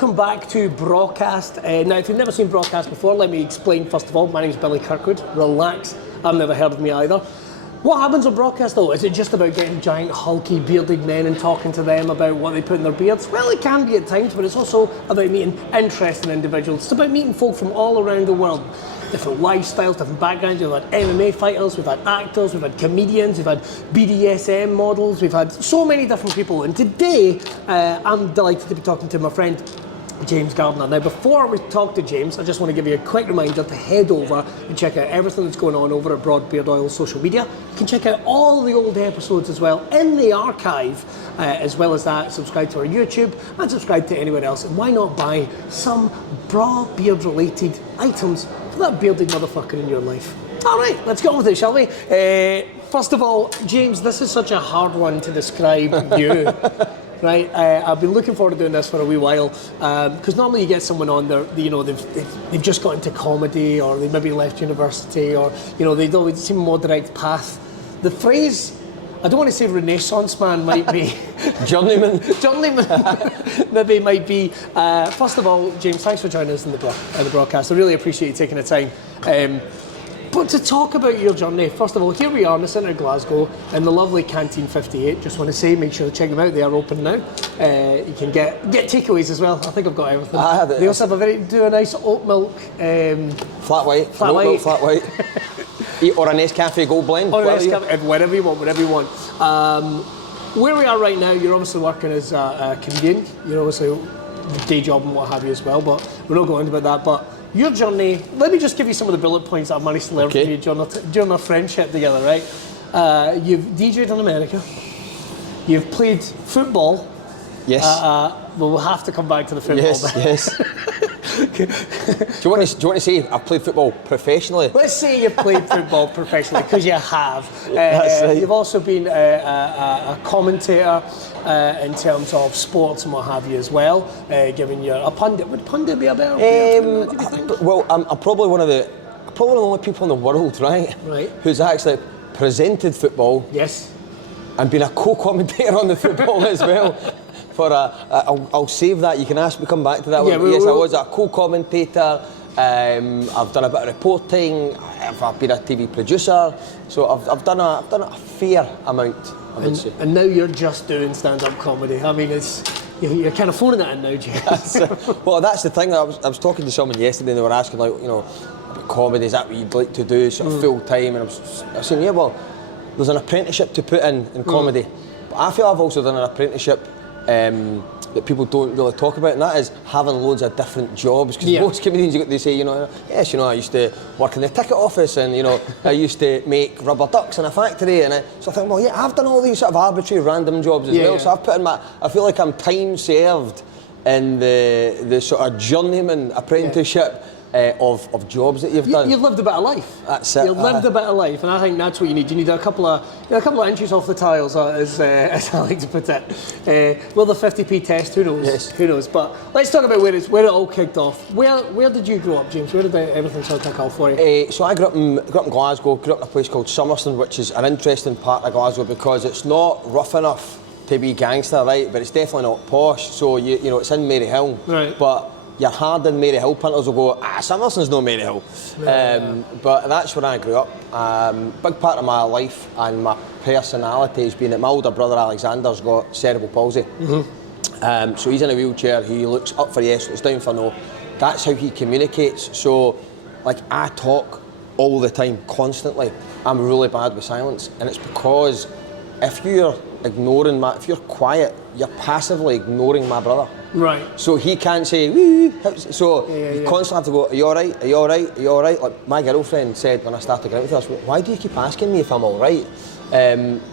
welcome back to Braw Cast. Now, if you've never seen Braw Cast before, let me explain first of all. My name's Billy Kirkwood. Relax, I've never heard of me either. What happens on Braw Cast though? Is it just about getting giant, hulky, bearded men and talking to them about what they put in their beards? Well, it can be at times, but it's also about meeting interesting individuals. It's about meeting folk from all around the world. Different lifestyles, different backgrounds. We've had MMA fighters, we've had actors, we've had comedians, we've had BDSM models, we've had so many different people. And today, I'm delighted to be talking to my friend, James Gardner. Now, before we talk to James, I just want to give you a quick reminder to head over and check out everything that's going on over at Broad Beard Oil's social media. You can check out all the old episodes as well in the archive. As well as that, subscribe to our YouTube and subscribe to anywhere else. And why not buy some Braw Beard related items for that bearded motherfucker in your life? All right, let's get on with it, shall we? First of all, James, this is such a hard one to describe you. Right, I've been looking forward to doing this for a wee while because normally you get someone on there, you know, they've just got into comedy or they maybe left university or, you know, they don't seem a more direct path. The phrase, I don't want to say Renaissance man, might be Journeyman. Maybe might be. First of all, James, thanks for joining us in the broadcast. I really appreciate you taking the time. But to talk about your journey, first of all, here we are in the centre of Glasgow in the lovely Canteen 58. Just want to say, make sure to check them out. They are open now. You can get takeaways as well. I think I've got everything. They also have do a nice oat milk. Flat white. Flat white. Or a Nescafe Gold Blend. Or a Nescafe, whatever you want. Where we are right now, you're obviously working as a comedian. You're obviously the day job and what have you as well, but we're not going into about that. But your journey, let me just give you some of the bullet points that I've managed to learn from you during our friendship together, right? You've DJ'd in America. You've played football. Yes. We'll have to come back to the football. Yes. Do you want to say I've played football professionally? Let's say you've played football professionally, because you have. That's right. You've also been a commentator in terms of sports and what have you as well, giving you a pundit. Would pundit be a better word, do you think? Well, I'm probably one of the only people in the world, right, who's actually presented football. Yes. And been a co-commentator on the football as well. I'll save that. You can ask me, come back to that. Yeah, yes, I was a co-commentator. I've done a bit of reporting. I've been a TV producer. So I've done a fair amount, I would say. And now you're just doing stand-up comedy. I mean, you're kind of phoning that in now, James. Well, that's the thing. I was talking to someone yesterday and they were asking, like, you know, about comedy. Is that what you'd like to do, sort of full time? And I was saying, yeah, well, there's an apprenticeship to put in comedy. But I feel I've also done an apprenticeship that people don't really talk about, and that is having loads of different jobs. Because most comedians, they say, you know, yes, you know, I used to work in the ticket office, and you know, I used to make rubber ducks in a factory, and so I think, well, yeah, I've done all these sort of arbitrary, random jobs as well. Yeah. So I've put in I feel like I'm time served in the sort of journeyman apprenticeship. Of jobs that you've done. You've lived a bit of life. That's it. You've lived a bit of life, and I think that's what you need. You need a couple of inches off the tiles, as I like to put it. Will the 50p test? Who knows? Yes. Who knows? But let's talk about where it all kicked off. Where did you grow up, James? Where did everything sort of kick off for you? So I grew up in Glasgow. Grew up in a place called Summerston, which is an interesting part of Glasgow because it's not rough enough to be gangster, right? But it's definitely not posh. So you know, it's in Maryhill. Right. But your hardened Maryhill punters will go, Summerston's no Maryhill. But that's where I grew up. Big part of my life and my personality has been that my older brother Alexander's got cerebral palsy. So he's in a wheelchair, he looks up for yes, looks down for no. That's how he communicates. So, like, I talk all the time, constantly. I'm really bad with silence. And it's because if you're quiet, you're passively ignoring my brother. Right. So he can't say, woo. So you constantly have to go, are you all right? Are you all right? Are you all right? Like my girlfriend said when I started getting with us, why do you keep asking me if I'm all right?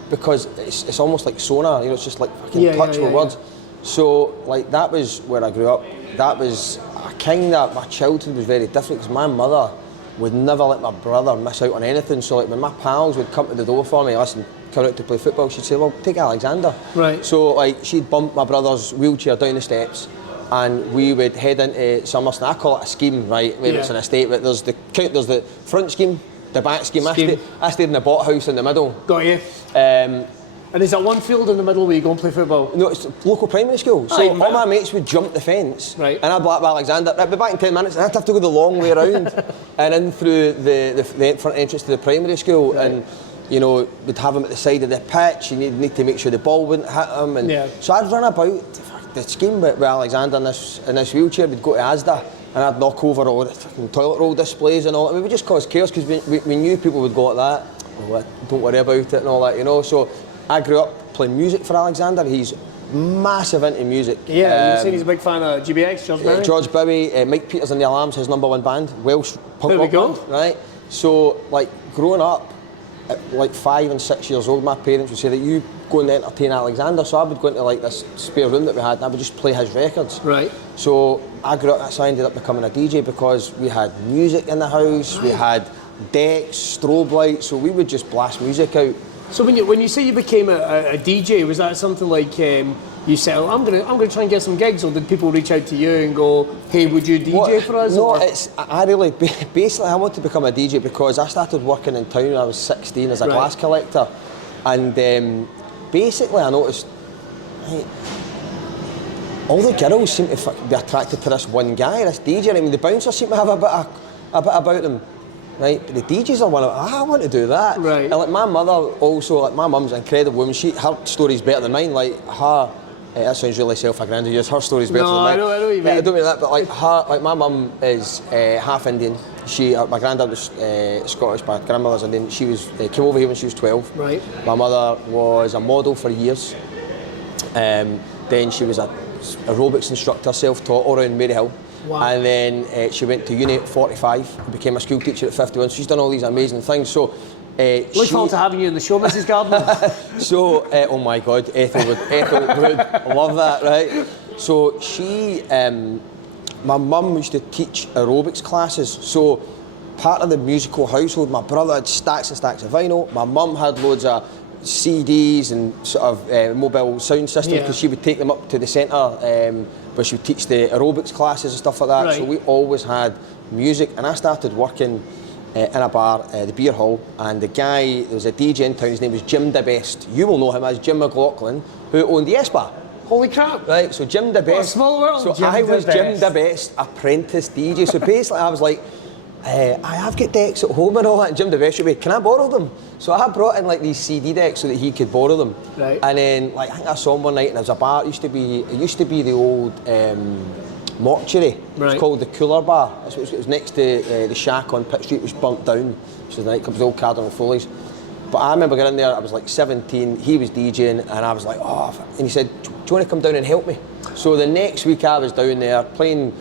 Because it's almost like sonar, you know, it's just like fucking touch with words. So like that was where I grew up. That was my childhood was very different because my mother would never let my brother miss out on anything. So like when my pals would come to the door for me, listen, come out to play football, she'd say, well, take Alexander. Right. So like she'd bump my brother's wheelchair down the steps and we would head into Summerston. I call it a scheme, right? Maybe it's an estate, but there's the front scheme, the back scheme. I stayed in the bot house in the middle. Got you. And is that one field in the middle where you go and play football? No, it's local primary school. So all my mates would jump the fence, right. and I'd be like, Alexander, I'd be back in 10 minutes, and I'd have to go the long way around and in through the front entrance to the primary school, right. And you know, we'd have him at the side of the pitch. You need to make sure the ball wouldn't hit him, and so I'd run about the scheme with Alexander in this wheelchair. We'd go to Asda, and I'd knock over all the fucking toilet roll displays and all. We would just cause chaos because we knew people would go like that. Oh, don't worry about it and all that, you know. So I grew up playing music for Alexander. He's massive into music. Yeah, you've seen he's a big fan of GBX, George Bowie. George Bowie, Mike Peters and the Alarms, his #1 band, Welsh punk rock band, right? So, like, growing up, at like 5 and 6 years old, my parents would say that you go and entertain Alexander. So I would go into like this spare room that we had, and I would just play his records. Right. So I grew up, so I ended up becoming a DJ because we had music in the house, we had decks, strobe lights, so we would just blast music out. So when you say you became a DJ, was that something like you said, oh, I'm gonna try and get some gigs, or did people reach out to you and go, hey, would you DJ for us? No, basically I wanted to become a DJ because I started working in town when I was 16 as a glass collector, and basically I noticed all the girls seem to be attracted to this one guy, this DJ. I mean, the bouncers seem to have a bit about them. Right, but the DJs are one of I want to do that. Right. And like my mother also, like my mum's an incredible woman. Her story's better than mine. Like her, that sounds really self-aggrandizing. Her story's better than mine. No, I know what you mean. I don't mean that, but like her, like my mum is half Indian. My granddad was Scottish, my grandmother's Indian. She was came over here when she was 12. Right. My mother was a model for years. Then she was a aerobics instructor, self-taught, all around Maryhill. Wow. And then she went to uni at 45 and became a school teacher at 51. So she's done all these amazing things. So look forward to having you in the show, Mrs. Gardner. So, oh my God, Ethel would love that, right? So she, my mum used to teach aerobics classes. So part of the musical household, my brother had stacks and stacks of vinyl. My mum had loads of CDs and sort of mobile sound systems because she would take them up to the centre. But she would teach the aerobics classes and stuff like that. Right. So we always had music, and I started working in a bar, the Beer Hall, and the guy, there was a DJ in town, his name was Jim the Best. You will know him as Jim McLaughlin, who owned the S-Bar. Holy crap. Right, so Jim the Best. What a small world. So Jim I was Jim the Best apprentice DJ. So basically I was like, I have got decks at home and all that, and Jim the Best would be, can I borrow them? So I brought in like these CD decks so that he could borrow them. Right. And then like I think I saw him one night, and there was a bar, it used to be the old mortuary. Right. It was called the Cooler Bar. It was next to the shack on Pitt Street, which burnt down, which was the nightclub, the old Cardinal Follies. But I remember getting there, I was like 17, he was DJing, and I was like, oh, and he said, do you want to come down and help me? So the next week I was down there playing,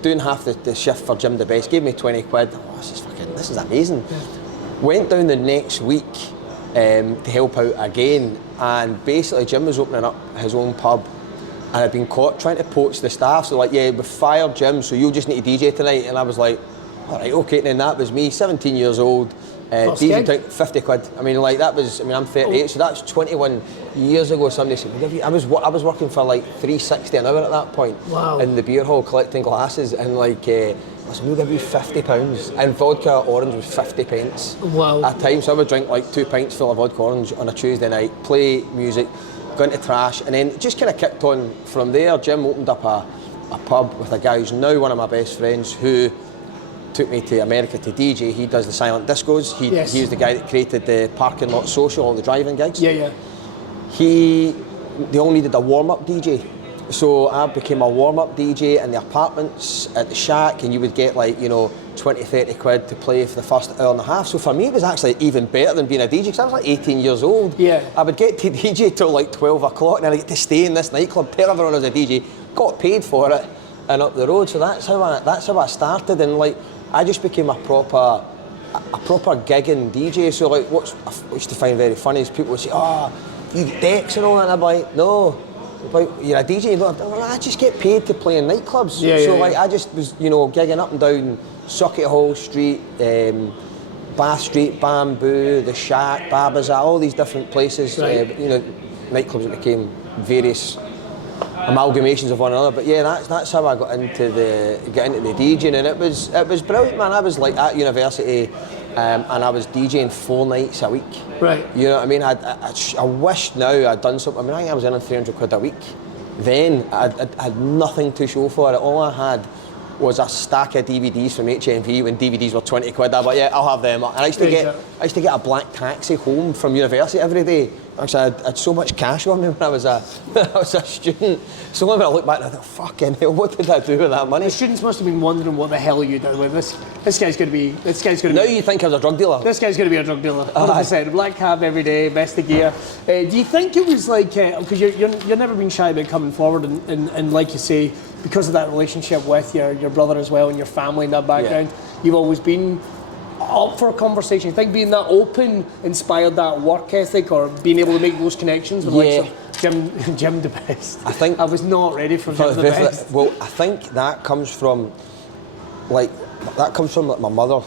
doing half the shift for Jim the Best, gave me 20 quid. Oh, this is amazing. Yeah. Went down the next week to help out again, and basically Jim was opening up his own pub, and I'd been caught trying to poach the staff. So like, yeah, we fired Jim, so you'll just need to DJ tonight. And I was like, all right, okay. And then that was me, 17 years old, DJ 50 quid. I mean, like I'm 38, so that's 21 years ago. Somebody said, I was working for like $3.60 an hour at that point. Wow. In the beer hall collecting glasses, and like, I said, we'll give you £50, and vodka orange was 50 pence. Wow. At times, so I would drink like 2 pints full of vodka orange on a Tuesday night, play music, go into trash, and then it just kind of kicked on from there. Jim opened up a pub with a guy who's now one of my best friends, who took me to America to DJ. He does the silent discos. He was the guy that created the parking lot social, all the driving gigs. Yeah. They all needed a warm-up DJ. So I became a warm-up DJ in the apartments at the shack, and you would get like, 20, 30 quid to play for the first hour and a half. So for me, it was actually even better than being a DJ, because I was like 18 years old. Yeah. I would get to DJ till like 12 o'clock, and I'd get to stay in this nightclub, tell everyone I was a DJ, got paid for it, and up the road. So that's how I started, and like, I just became a proper gigging DJ. So like, what I used to find very funny is people would say, oh, you get decks and all that, and I'd be like, no. Like, you're a DJ, you don't have, well, I just get paid to play in nightclubs. I just was, gigging up and down Socket Hall Street, Bath Street, Bamboo, the Shack, Babaza, all these different places. Right. Nightclubs that became various amalgamations of one another. But yeah, that's how I got into the DJing, and it was brilliant, man. I was like at university and I was DJing 4 nights a week. Right. You know what I mean? I wish now I'd done something. I mean, I think I was earning 300 quid a week. Then I had nothing to show for it. All I had was a stack of DVDs from HMV when DVDs were 20 quid. I was like, yeah, I'll have them. And I used to get a black taxi home from university every day. Actually, I had so much cash on me when I was a student. So when I look back, I thought, fucking hell, what did I do with that money? The students must have been wondering what the hell you did with this. This guy's going to be. Now you think I was a drug dealer? This guy's going to be a drug dealer. 100%. Black cab every day, best of gear. Do you think it was like because you're never been shy about coming forward and like you say, because of that relationship with your brother as well and your family in that background, you've always been up for a conversation. You think being that open inspired that work ethic or being able to make those connections with like Jim the Best? I think I was not ready for Jim the Best. Well, I think that comes from like my mother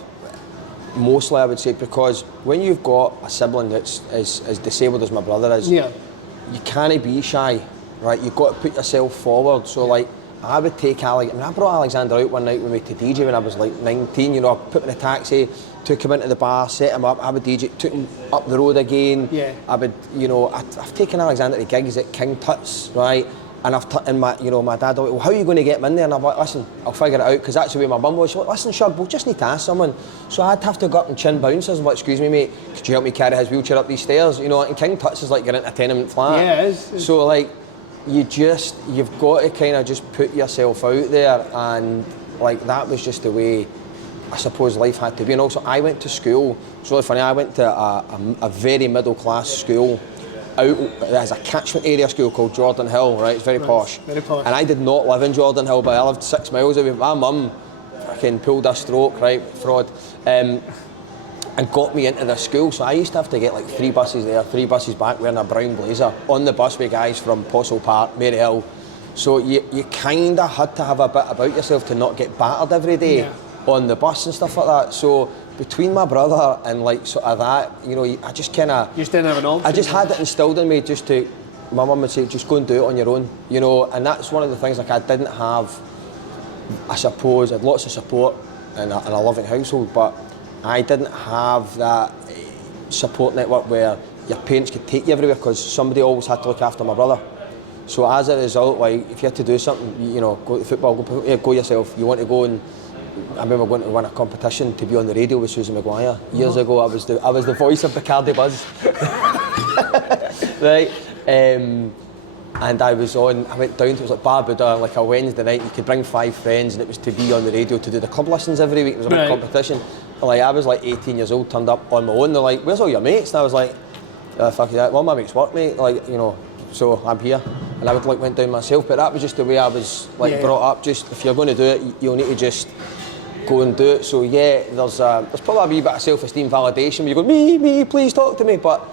mostly, I would say, because when you've got a sibling that's as disabled as my brother is, you can't be shy, right? You've got to put yourself forward. So like I would take I brought Alexander out one night with me to DJ when I was like 19, you know, I put him in a taxi, took him into the bar, set him up, I would DJ, took him up the road again. I would, you know, I've taken Alexander to gigs at King Tut's, right? And my dad was like, well, how are you going to get him in there? And I'm like, listen, I'll figure it out, because that's the way my mum was. She's like, listen, Shug, we'll just need to ask someone. So I'd have to go up and chin bouncers and like, excuse me, mate, could you help me carry his wheelchair up these stairs? You know, and King Tut's is like getting into a tenement flat. Yeah, it is. So like, you've got to kind of just put yourself out there, and like that was just the way I suppose life had to be. And also I went to school, it's really funny, I went to a very middle class school out, there's a catchment area school called Jordan Hill, right? It's very posh. Very posh. And I did not live in Jordan Hill, but I lived 6 miles away. My mum fucking pulled a stroke, right? Fraud. And got me into the school. So I used to have to get like 3 buses there, 3 buses back wearing a brown blazer, on the bus with guys from Postle Park, Maryhill. So you kind of had to have a bit about yourself to not get battered every day on the bus and stuff like that. So between my brother and like sort of that, you know, I just kind of... You just didn't have an option. I just had it instilled in me just to... My mum would say, just go and do it on your own, you know, and that's one of the things, like I didn't have, I suppose, I had lots of support in a loving household, but I didn't have that support network where your parents could take you everywhere, because somebody always had to look after my brother. So as a result, like if you had to do something, you know, go to football, go yourself. You want to go, and I remember going to win a competition to be on the radio with Susan Maguire years ago. I was the voice of the Cardi Buzz, right? And I went down to, it was like Barbuda, like a Wednesday night. You could bring 5 friends, and it was to be on the radio to do the club listens every week. It was a big competition. Like I was like 18 years old, turned up on my own. They're like, "Where's all your mates?" And I was like, "Fuck that. Well, my mates work, mate. Like, you know, so I'm here." And I would like went down myself, but that was just the way I was like brought up. Just if you're going to do it, you'll need to just go and do it. So yeah, there's probably a wee bit of self-esteem validation where you go, me, please talk to me. But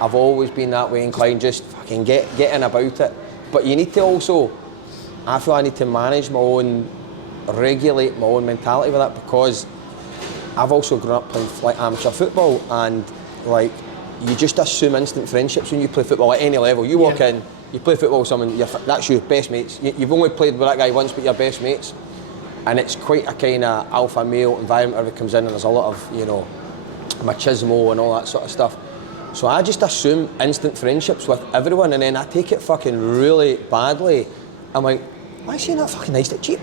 I've always been that way inclined. Just fucking get in about it. But you need to also, I feel I need to regulate my own mentality with that, because I've also grown up playing like amateur football, and like you just assume instant friendships when you play football at any level. You walk in, you play football with someone, that's your best mates. You've only played with that guy once, but you're best mates. And it's quite a kind of alpha male environment where it comes in, and there's a lot of, you know, machismo and all that sort of stuff. So I just assume instant friendships with everyone, and then I take it fucking really badly. I'm like, why is he not fucking nice to cheat?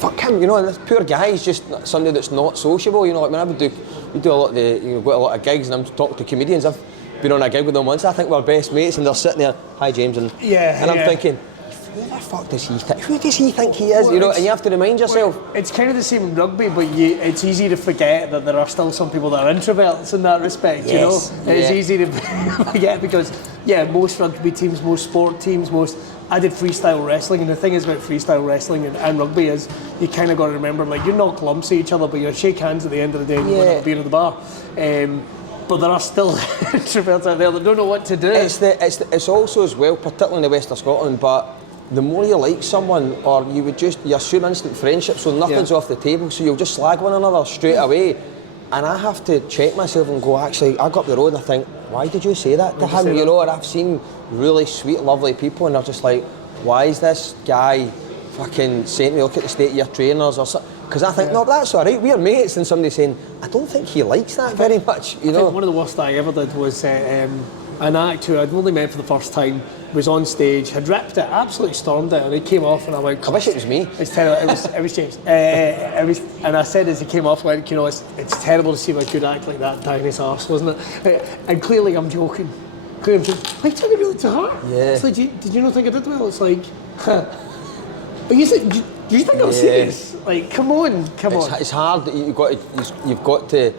Fuck him, you know, and this poor guy is just somebody that's not sociable, you know. Like when we do a lot of got a lot of gigs, and I'm talking to comedians. I've been on a gig with them once. I think we're best mates, and they're sitting there, "Hi James," and I'm thinking, who the fuck does he think? Who does he think he is? Well, you know, and you have to remind yourself. Well, it's kind of the same in rugby, but it's easy to forget that there are still some people that are introverts in that respect. You know, it's easy to forget because most rugby teams, most sport teams, I did freestyle wrestling, and the thing is about freestyle wrestling and rugby is you kind of got to remember, like, you knock lumps at each other, but you shake hands at the end of the day and you have a beer at the bar. But there are still introverts out there that don't know what to do. It's also as well, particularly in the west of Scotland, but the more you like someone, or you assume instant friendship, so nothing's off the table, so you'll just slag one another straight away. And I have to check myself and go, actually, I go up the road and I think, why did you say that to him? You know, and I've seen really sweet, lovely people, and they're just like, why is this guy fucking saying to me, look at the state of your trainers, or something? Because I think, no, that's all right, we're mates, and somebody saying, I don't think he likes that very much, you I know. think one of the worst I ever did was an act who I'd only met for the first time, was on stage, had ripped it, absolutely stormed it, and he came off, and I went, I wish it was me. It's terrible. It was James. And I said as he came off, like, you know, it's terrible to see my good act like that down his arse, wasn't it? And clearly I'm joking. Clearly I'm joking. Like, took it really to heart. Yeah. It's like, did you not think I did well? It's like, but you think, do you think I'm serious? Like, come on. It's hard. You've got to,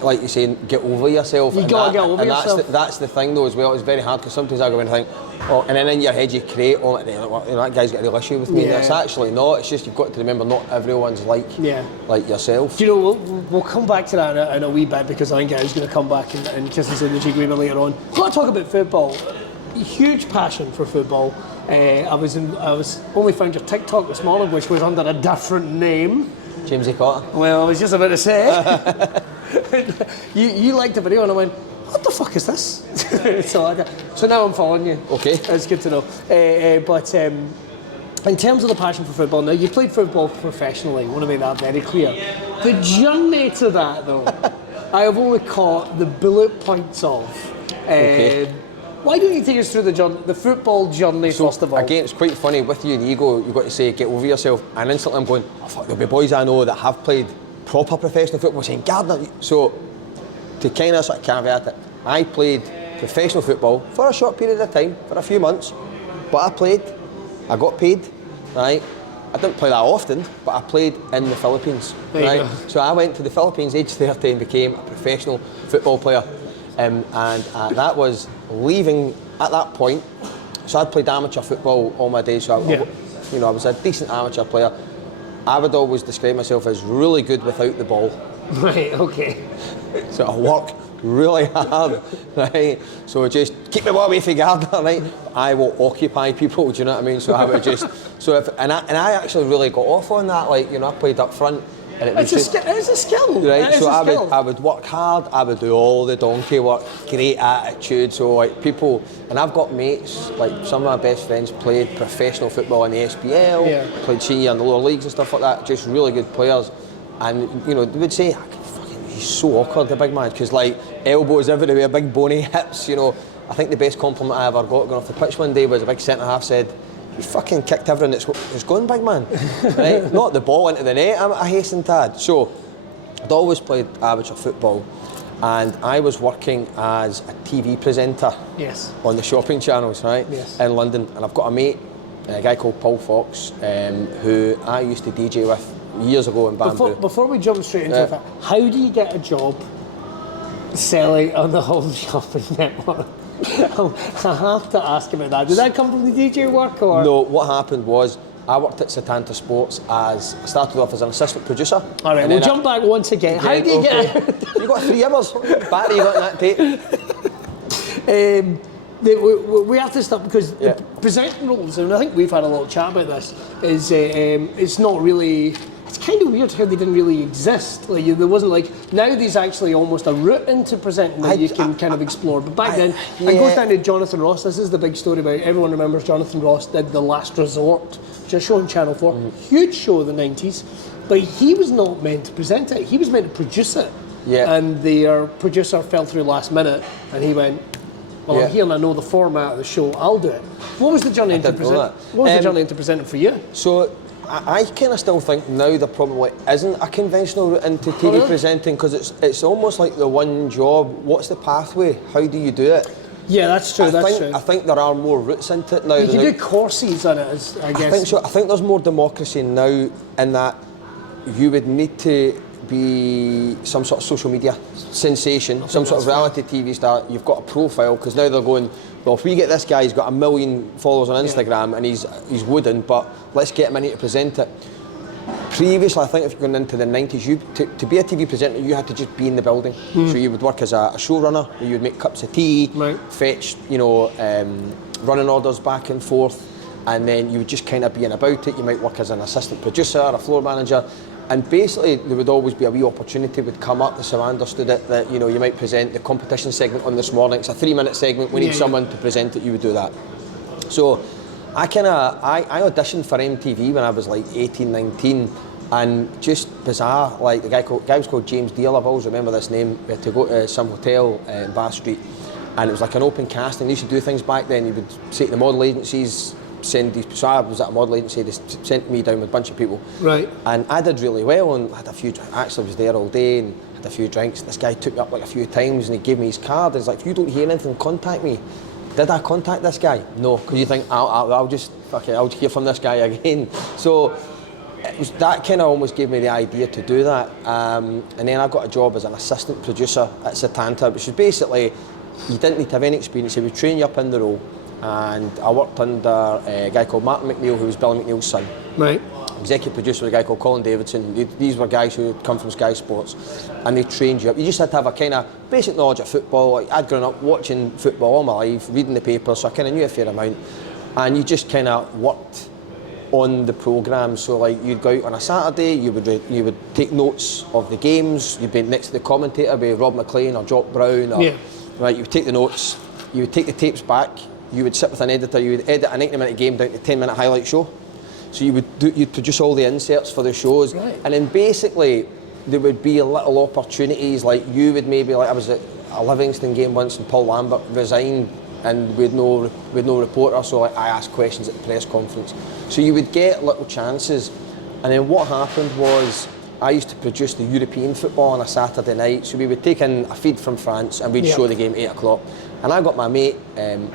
like you're saying, get over yourself. You got to get over yourself. That's the thing, though, as well. It's very hard because sometimes I go in and think, oh, and then in your head you create, oh, you know, that guy's got a real issue with me. Yeah. It's actually not. It's just you've got to remember not everyone's like yourself. Do you know, we'll come back to that in a wee bit, because I think I was going to come back and kiss us in the cheek a bit later on. I want to talk about football. Huge passion for football. I only found your TikTok this morning, which was under a different name. James Gardner. Well, I was just about to say. you liked the video, and I went, what the fuck is this? so now I'm following you. Okay. That's good to know. But in terms of the passion for football, now you played football professionally. I want to make that very clear. The journey to that, though, I have only caught the bullet points of. Okay. Why don't you take us through the football journey, first of all? Again, it's quite funny with you and the ego, you've got to say, get over yourself. And instantly I'm going, oh fuck, there'll be boys I know that have played proper professional football saying, Gardner. So, to kind of sort of caveat it, I played professional football for a short period of time, for a few months. But I played, I got paid, right? I didn't play that often, but I played in the Philippines, right? So I went to the Philippines, age 30, and became a professional football player. And that was leaving at that point. So I'd played amateur football all my days, so I was a decent amateur player. I would always describe myself as really good without the ball. Right, okay. So I work really hard, right? So just keep the ball away from Gardner, right? I will occupy people, do you know what I mean? So I would just, and I actually really got off on that, like, you know, I played up front. And it's a skill. Right, so I would work hard, I would do all the donkey work, great attitude, so like people, and I've got mates, like some of my best friends played professional football in the SPL, played senior in the lower leagues and stuff like that, just really good players, and you know, they would say, he's so awkward, the big man, because like elbows everywhere, big bony hips, you know. I think the best compliment I ever got going off the pitch one day was a big centre half said, you fucking kicked everything that's going, big man. Right? Not the ball into the net, I hasten to add. So, I'd always played amateur football, and I was working as a TV presenter on the shopping channels, right, in London. And I've got a mate, a guy called Paul Fox, who I used to DJ with years ago in Bamboo. Before we jump straight into that, how do you get a job selling on the Home Shopping Network? I have to ask about that. Did that come from the DJ work, or? No, what happened was I worked at Setanta Sports I started off as an assistant producer. All right, we'll jump back once again. How do you get it? You got 3 hours. Battery you got in that tape. We have to stop because the presenting roles, and I think we've had a little chat about this, is it's not really. It's kind of weird how they didn't really exist. Like there wasn't like now. There's actually almost a route into presenting that you can kind of explore. But back then, it goes down to Jonathan Ross. This is the big story about. Everyone remembers Jonathan Ross did The Last Resort, just show on Channel 4. Huge show in the 90s, but he was not meant to present it. He was meant to produce it. Yeah. And their producer fell through last minute, and he went, well, I'm here and I know the format of the show, I'll do it. What was the journey into presenting? What was the journey into presenting for you? So I kind of still think now there probably isn't a conventional route into TV presenting, because it's almost like the one job. What's the pathway? How do you do it? Yeah, that's true. I think there are more routes into it now. You can do courses on it, I guess. I think so. I think there's more democracy now in that you would need to be some sort of social media sensation, some sort of reality TV star. You've got a profile, because now they're going, well, if we get this guy, he's got 1 million followers on Instagram and he's wooden, but let's get him in here to present it. Previously, I think if you're going into the 90s, to be a TV presenter, you had to just be in the building. So you would work as a showrunner, where you would make cups of tea, fetch, running orders back and forth, and then you would just kind of be in about it. You might work as an assistant producer, a floor manager, and basically there would always be a wee opportunity would come up. That's how I understood it, that you might present the competition segment on This Morning. It's a 3-minute segment. We need someone to present it. You would do that. So I auditioned for MTV when I was like 18, 19, And just bizarre, like the guy was called James Gardner. I've always remember this name. We had to go to some hotel in Bath Street, and it was like an open casting. They used to do things back then. You would say to the model agencies, send these. So I was at a model agency. They sent me down with a bunch of people. Right. And I did really well, and had a few. Actually, was there all day and had a few drinks. This guy took me up like a few times, and he gave me his card. He's like, "If you don't hear anything, contact me." Did I contact this guy? No, because you think I'll just I'll hear from this guy again. So. That kind of almost gave me the idea to do that, and then I got a job as an assistant producer at Setanta, which is basically you didn't need to have any experience. He would train you up in the role, and I worked under a guy called Martin McNeil, who was Billy McNeil's son. Right. Executive producer was a guy called Colin Davidson. These were guys who had come from Sky Sports, and they trained you up. You just had to have a kind of basic knowledge of football. I'd grown up watching football all my life, reading the papers, so I kind of knew a fair amount, and you just kind of worked on the programme. So like you'd go out on a Saturday, you would take notes of the games, you'd be next to the commentator, be Rob McLean or Jock Brown, or, right, you would take the notes, you would take the tapes back, you would sit with an editor, you would edit a 90-minute game down to a 10-minute highlight show. So you'd produce all the inserts for the shows, right. And then basically there would be little opportunities, like you would maybe, like I was at a Livingston game once and Paul Lambert resigned, and we'd no reporter, so I asked questions at the press conference. So you would get little chances, and then what happened was I used to produce the European football on a Saturday night, so we would take in a feed from France and we'd show the game 8 o'clock. And I got my mate,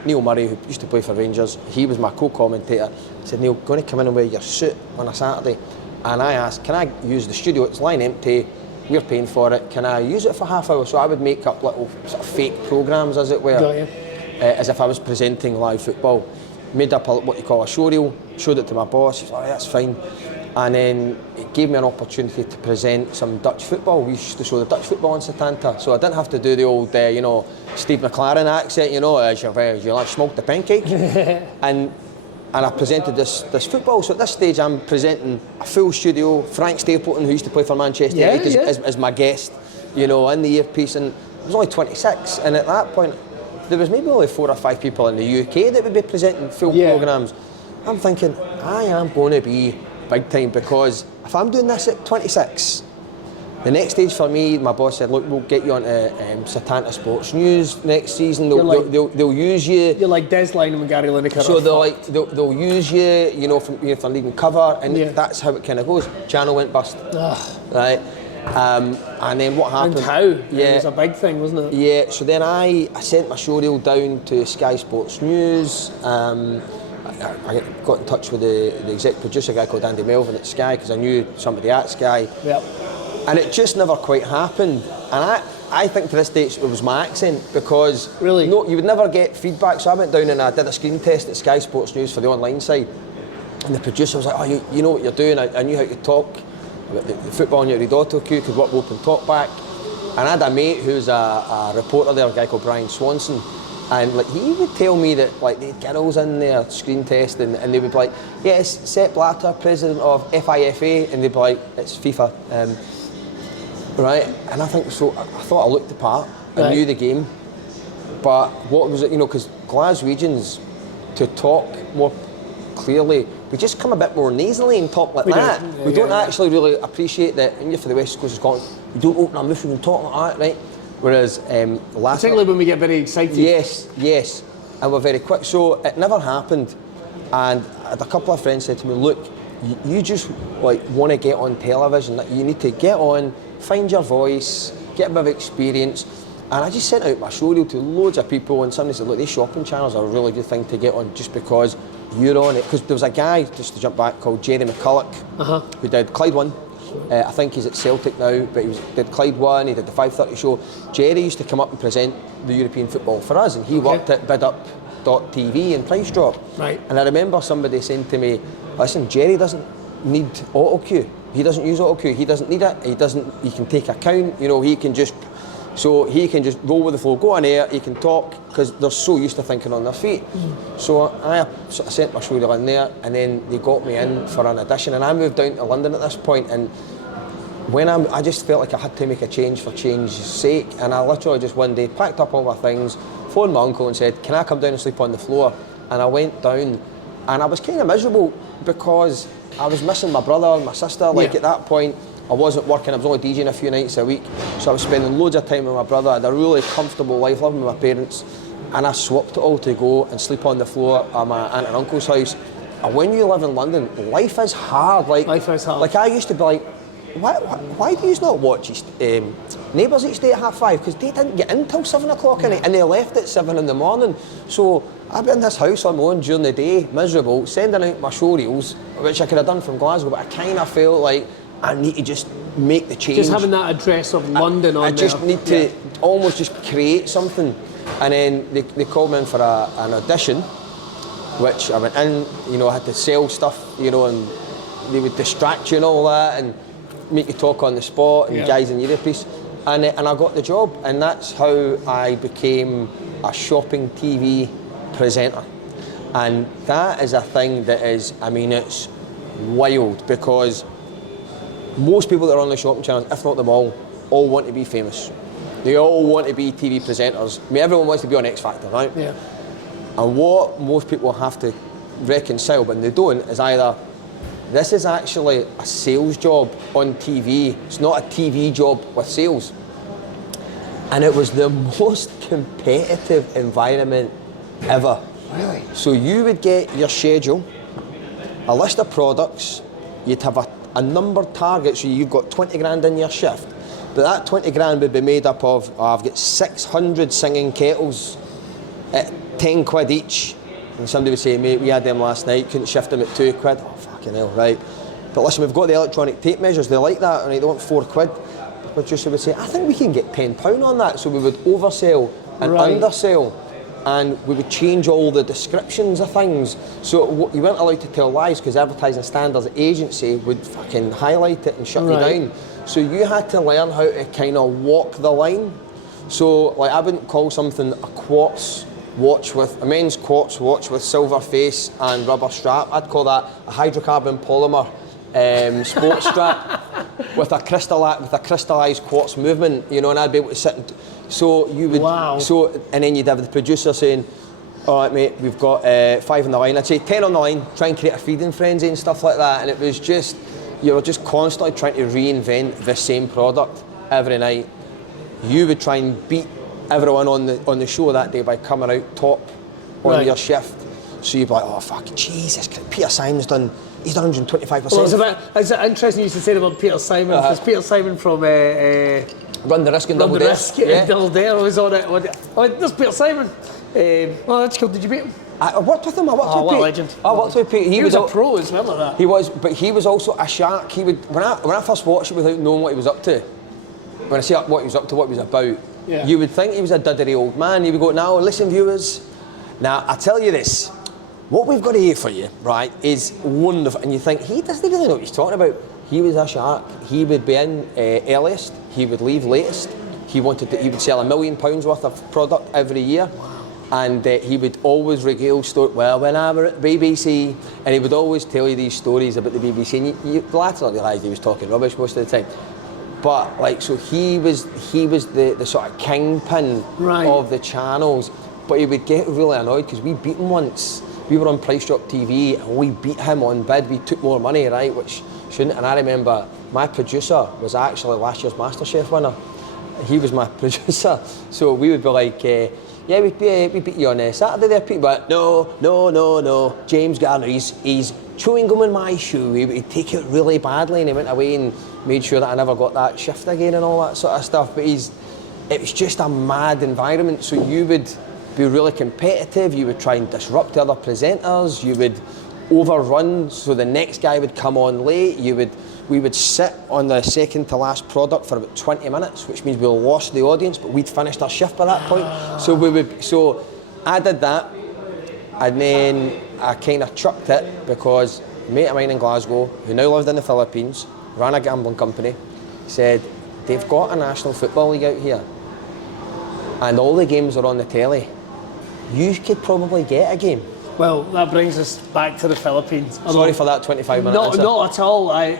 Neil Murray, who used to play for Rangers, he was my co-commentator. I said, Neil, going to come in and wear your suit on a Saturday? And I asked, can I use the studio? It's lying empty, we're paying for it, can I use it for half hour? So I would make up little sort of fake programmes, as it were. As if I was presenting live football. Made up what you call a showreel, showed it to my boss, he was like, that's fine. And then it gave me an opportunity to present some Dutch football. We used to show the Dutch football on Setanta, so I didn't have to do the old, Steve McLaren accent, as you like smoked the pancake. and I presented this football. So at this stage I'm presenting a full studio, Frank Stapleton, who used to play for Manchester United, as my guest, in the earpiece, and I was only 26, and at that point, there was maybe only 4 or 5 people in the UK that would be presenting full programmes. I'm thinking, I am going to be big time, because if I'm doing this at 26, the next stage for me, my boss said, look, we'll get you onto Setanta Sports News next season. They'll use you. You're like Des Lynam and Gary Lineker. So they'll use you, for leading cover, and that's how it kind of goes. Channel went bust. Right. And then what happened? And how? It was a big thing, wasn't it? Yeah, so then I sent my showreel down to Sky Sports News. I got in touch with the exec producer, a guy called Andy Melvin at Sky, because I knew somebody at Sky. Yep. And it just never quite happened. And I think to this day it was my accent, because you would never get feedback. So I went down and I did a screen test at Sky Sports News for the online side. And the producer was like, oh, you know what you're doing. I knew how to talk. The football on your read auto cue, could work open talk back. And I had a mate who's a reporter there, a guy called Brian Swanson, and he would tell me that they had girls in there screen test, and they would be like, yes, Sepp Blatter, president of FIFA, and they'd be like, it's FIFA, right? And I think so. I thought I looked the part, I knew the game, but what was it? Because Glaswegians, to talk more clearly, we just come a bit more nasally and talk like that. We don't actually really appreciate that. And you're for the West Coast of Scotland, you don't open our mouth and talk like that, right? Whereas particularly when we get very excited. Yes, and we're very quick. So it never happened. And I had a couple of friends said to me, look, you just want to get on television. You need to get on, find your voice, get a bit of experience. And I just sent out my showreel to loads of people, and somebody said, look, these shopping channels are a really good thing to get on, just because you're on it. Because there was a guy, just to jump back, called Jerry McCulloch, who did Clyde 1. I think he's at Celtic now, but did Clyde 1, he did the 5:30 show. Jerry used to come up and present the European football for us, and he worked at bidup.tv and Price Drop. Right. And I remember somebody saying to me, listen, Jerry doesn't need auto cue. He doesn't use auto cue. He doesn't need it. He can take account. He can just roll with the flow, go on air, he can talk, because they're so used to thinking on their feet. So I sort of sent my showreel in there, and then they got me in for an audition, and I moved down to London at this point, and when I just felt like I had to make a change for change's sake, and I literally just one day packed up all my things, phoned my uncle and said, can I come down and sleep on the floor? And I went down, and I was kind of miserable, because I was missing my brother and my sister. Like at that point, I wasn't working. I was only DJing a few nights a week, so I was spending loads of time with my brother. I had a really comfortable life, living with my parents, and I swapped it all to go and sleep on the floor at my aunt and uncle's house. And when you live in London, life is hard. Life is hard. Like I used to be like, why do you not watch Neighbours each day at 5:30? Because they didn't get in till 7 o'clock at night, and they left at 7 in the morning. So I'd be in this house on my own during the day, miserable, sending out my show reels, which I could have done from Glasgow, but I kind of felt like I need to just make the change. Just having that address of London I just need to almost just create something. And then they called me in for an audition, which I went in, you know, I had to sell stuff, you know, and they would distract you and all that, and make you talk on the spot, and guys in your earpiece. And I got the job, and that's how I became a shopping TV presenter. And that is a thing that is, I mean, it's wild, because most people that are on the shopping channels, if not them all want to be famous. They all want to be TV presenters. I mean, everyone wants to be on X Factor, right? Yeah. And what most people have to reconcile, but they don't, is either this is actually a sales job on TV. It's not a TV job with sales. And it was the most competitive environment ever. Really? So you would get your schedule, a list of products, you'd have a numbered target, so you've got 20 grand in your shift. But that 20 grand would be made up of, I've got 600 singing kettles at 10 quid each. And somebody would say, mate, we had them last night, couldn't shift them at 2 quid. Oh, fucking hell, right. But listen, we've got the electronic tape measures, they like that, and they want 4 quid. The producer would say, I think we can get £10 on that. So we would oversell and undersell, and we would change all the descriptions of things. So you weren't allowed to tell lies, because Advertising Standards Agency would fucking highlight it and shut you down. So you had to learn how to kind of walk the line. So like I wouldn't call something a quartz watch with, a men's quartz watch with silver face and rubber strap. I'd call that a hydrocarbon polymer sports strap with a crystallised quartz movement, you know, and I'd be able to sit and, so you would, and then you'd have the producer saying, all right mate, we've got 5 on the line. I'd say 10 on the line, try and create a feeding frenzy and stuff like that, and it was just, you were just constantly trying to reinvent the same product every night. You would try and beat everyone on the show that day by coming out top on your shift. So you'd be like, oh fuck, Jesus, Peter Simon's done, he's done 125%. Well, it's interesting you should say about Peter Simon, because Peter Simon from Run the Risk and Double Dare. Double Dare was on it. Oh, there's Peter Simon. Well, that's cool. Did you meet him? I worked with him. What a legend. I worked with Pete. He was a pro as well at that. He was, but he was also a shark. He would, when I first watched it without knowing what he was up to, when I say what he was up to, what he was about, you would think he was a duddery old man. He would go, now listen viewers, now I tell you this, what we've got here for you, right, is wonderful. And you think, he doesn't really know what he's talking about. He was a shark. He would be in earliest, he would leave latest. He would sell £1 million worth of product every year. And he would always regale stories. Well, when I were at BBC, and he would always tell you these stories about the BBC, and you later realised he was talking rubbish most of the time. But like, so he was the sort of kingpin of the channels. But he would get really annoyed because we beat him once. We were on Price Drop TV and we beat him on bid. We took more money, right, which shouldn't. And I remember my producer was actually last year's MasterChef winner. He was my producer. So we would be like, yeah, we beat you on Saturday there, Pete. But no. James Gardner, he's chewing gum in my shoe. He'd take it really badly, and he went away and made sure that I never got that shift again and all that sort of stuff. But it was just a mad environment. So you would be really competitive. You would try and disrupt the other presenters. You would overrun, so the next guy would come on late. We would sit on the second to last product for about 20 minutes, which means we lost the audience, but we'd finished our shift by that point. So I did that, and then I kind of chucked it because a mate of mine in Glasgow, who now lived in the Philippines, ran a gambling company, said, they've got a national football league out here, and all the games are on the telly. You could probably get a game. Well, that brings us back to the Philippines. Sorry for that 25-minute answer. Not at all. I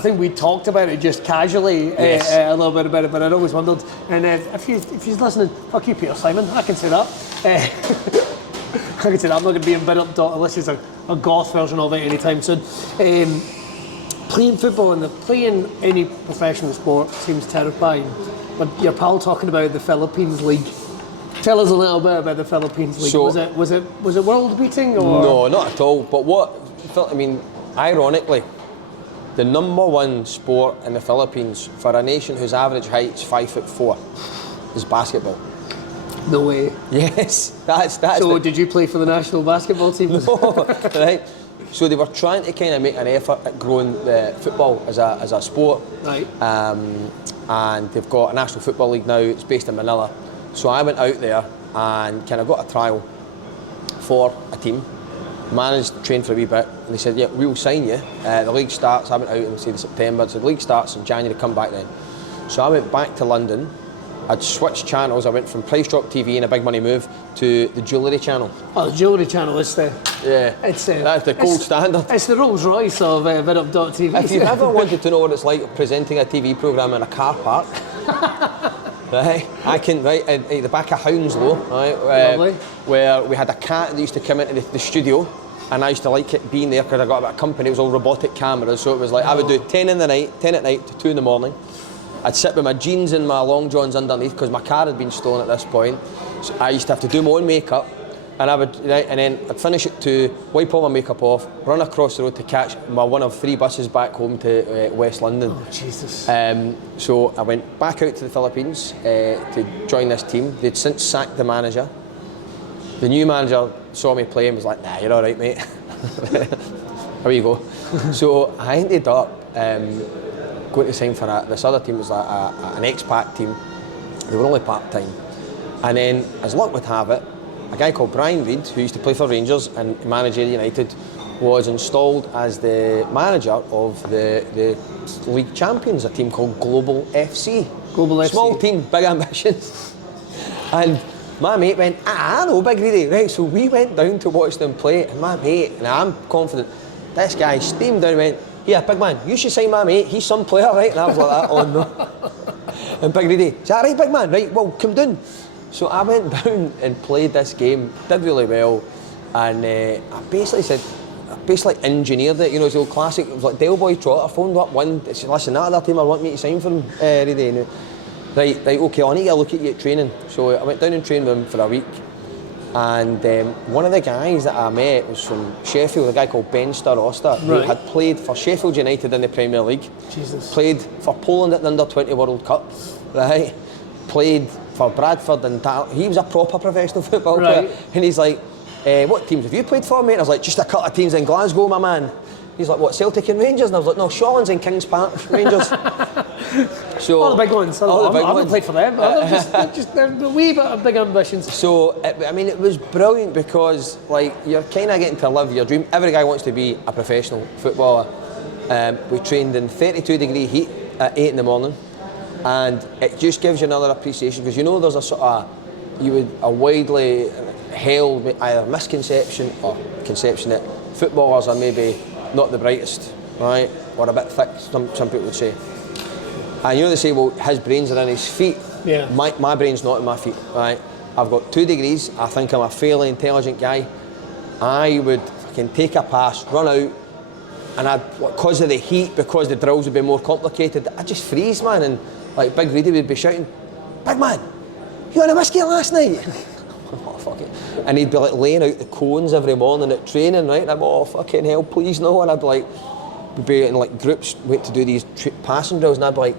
think we talked about it just casually a little bit about it, but I'd always wondered. And if you're listening, fuck you, Peter Simon. I can say that. I can say that I'm not going to be in bed up unless it's a goth version of it anytime soon. Playing football and playing any professional sport seems terrifying. But your pal talking about the Philippines League. Tell us a little bit about the Philippines League. So, was it world beating or? No, not at all. But ironically, the number one sport in the Philippines for a nation whose average height is 5'4" is basketball. No way. Yes, that's. So did you play for the national basketball team? No, right. So they were trying to kind of make an effort at growing football as a sport. Right. And they've got a national football league now. It's based in Manila. So I went out there and kind of got a trial for a team. Managed to train for a wee bit, and they said, "Yeah, we'll sign you." The league starts. I went out in September. So the league starts in January. Come back then. So I went back to London. I'd switched channels. I went from Price Drop TV and a big money move to the Jewellery Channel. Oh, the Jewellery Channel is that's the gold standard. It's the Rolls Royce of BidUp.tv. If you've ever wanted to know what it's like presenting a TV programme in a car park, right, I can at the back of Hounslow, right, where we had a cat that used to come into the studio, and I used to like it being there because I got a bit of company. It was all robotic cameras, so it was like I would do 10 at night to 2 in the morning. I'd sit with my jeans and my long johns underneath because my car had been stolen at this point. So I used to have to do my own makeup, and then I'd finish at 2, wipe all my makeup off, run across the road to catch my one of 3 buses back home to West London. Oh, Jesus. So I went back out to the Philippines to join this team. They'd since sacked the manager. The new manager saw me play and was like, "Nah, you're all right, mate." How you go? So I ended up going to sign for this other team. It was an expat team. They were only part-time. And then, as luck would have it, a guy called Brian Reid, who used to play for Rangers and manage United, was installed as the manager of the league champions, a team called Global FC. Small team, big ambitions. And my mate went, I know, Big Reedy. Right, so we went down to watch them play, and my mate, and I'm confident, this guy steamed down and went, "Yeah, big man, you should sign my mate, he's some player, right?" And I was like that, "Oh no." And Big Reedy, "Is that right, big man? Right, well, come down." So I went down and played this game, did really well, and I basically engineered it, it's the old classic. It was like Del Boy Trot. I phoned up one, said, "Listen, that other team, I want me to sign for them, Reedy." Right, okay, I need to look at you at training. So I went down and trained with him for a week. And one of the guys that I met was from Sheffield, a guy called Ben Starosta, who had played for Sheffield United in the Premier League. Jesus. Played for Poland at the Under-20 World Cup, right? Played for Bradford and he was a proper professional football player. And he's like, "What teams have you played for, mate?" And I was like, "Just a couple of teams in Glasgow, my man." He's like, "What, Celtic and Rangers?" And I was like, "No, Shawlands and Kings Park Rangers." So all the big ones. I haven't played for them. They're a wee bit of big ambitions. So, it was brilliant because, you're kind of getting to live your dream. Every guy wants to be a professional footballer. We trained in 32-degree heat at 8 in the morning, and it just gives you another appreciation because there's a sort of a widely held either misconception or conception that footballers are maybe not the brightest, right, or a bit thick. Some people would say. And they say, well, his brains are in his feet. Yeah. My brain's not in my feet, right? I've got 2 degrees. I think I'm a fairly intelligent guy. I would fucking take a pass, run out, and because of the heat, because the drills would be more complicated, I'd just freeze, man. And Big Reedy would be shouting, "Big man, you had a whiskey last night?" Oh, fuck it. And he'd be laying out the cones every morning at training, right? And I'm, "Oh, fucking hell, please no." And I'd be we'd be in groups, wait to do these passing drills, and I'd be like,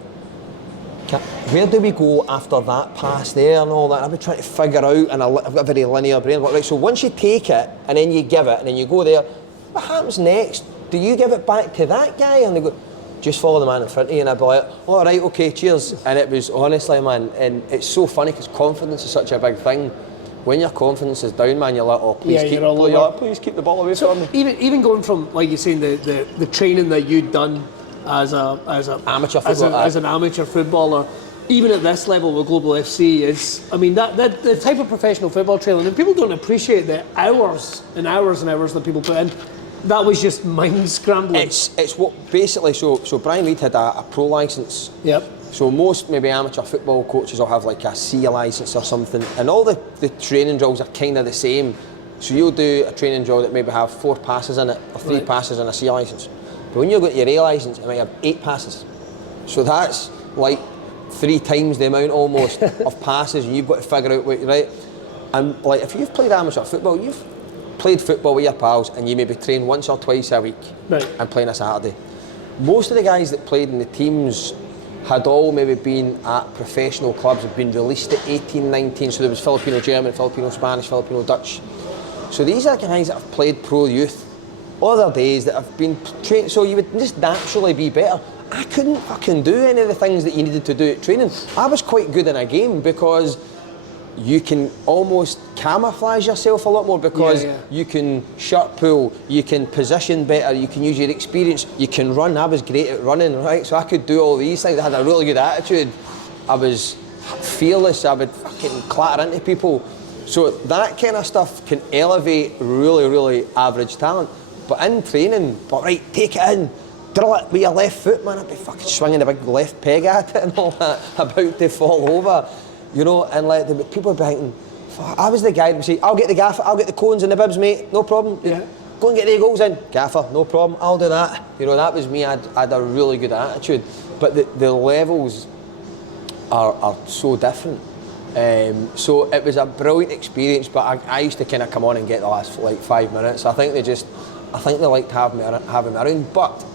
"Where do we go after that pass there?" and all that. I've been trying to figure out, and I've got a very linear brain. Right, so once you take it, and then you give it, and then you go there, what happens next? Do you give it back to that guy? And they go, "Just follow the man in front of you." And I'd be like, "All right, okay, cheers." And it was, honestly, man, and it's so funny because confidence is such a big thing. When your confidence is down, man, you're like, "Oh, please please keep the ball away from me." Even going from, like you're saying, the training that you'd done as an amateur footballer, even at this level with Global FC, that the type of professional football training, and people don't appreciate the hours and hours and hours that people put in. That was just mind scrambling. It's what basically. So Brian Reid had a pro licence. Yep. So most maybe amateur football coaches will have a C licence or something, and all the training drills are kind of the same. So you'll do a training drill that maybe have 4 passes in it, or 3 passes and a C licence. But when you get your A licence, it might have 8 passes. So that's like 3 times the amount almost of passes, and you've got to figure out what you're right. And like if you've played amateur football, you've played football with your pals, and you maybe train once or twice a week and play on a Saturday. Most of the guys that played in the teams had all maybe been at professional clubs, had been released at 18, 19, so there was Filipino German, Filipino Spanish, Filipino Dutch. So these are guys that have played pro youth other days, that have been trained, so you would just naturally be better. I couldn't fucking do any of the things that you needed to do at training. I was quite good in a game because you can almost camouflage yourself a lot more, because you can shirt pull, you can position better, you can use your experience, you can run. I was great at running, right? So I could do all these things. I had a really good attitude. I was fearless. I would fucking clatter into people. So that kind of stuff can elevate really, really average talent. But in training, right, take it in, drill it with your left foot, man. I'd be fucking swinging a big left peg at it and all that, about to fall over. You know, and like people would be thinking, I was the guy that would say, I'll get the gaffer, I'll get the cones and the bibs, mate, no problem. Yeah. Go and get the goals in. Gaffer, no problem, I'll do that. You know, that was me. I had a really good attitude. But the levels are so different. So it was a brilliant experience, but I used to kind of come on and get the last like 5 minutes. I think they liked having me around. But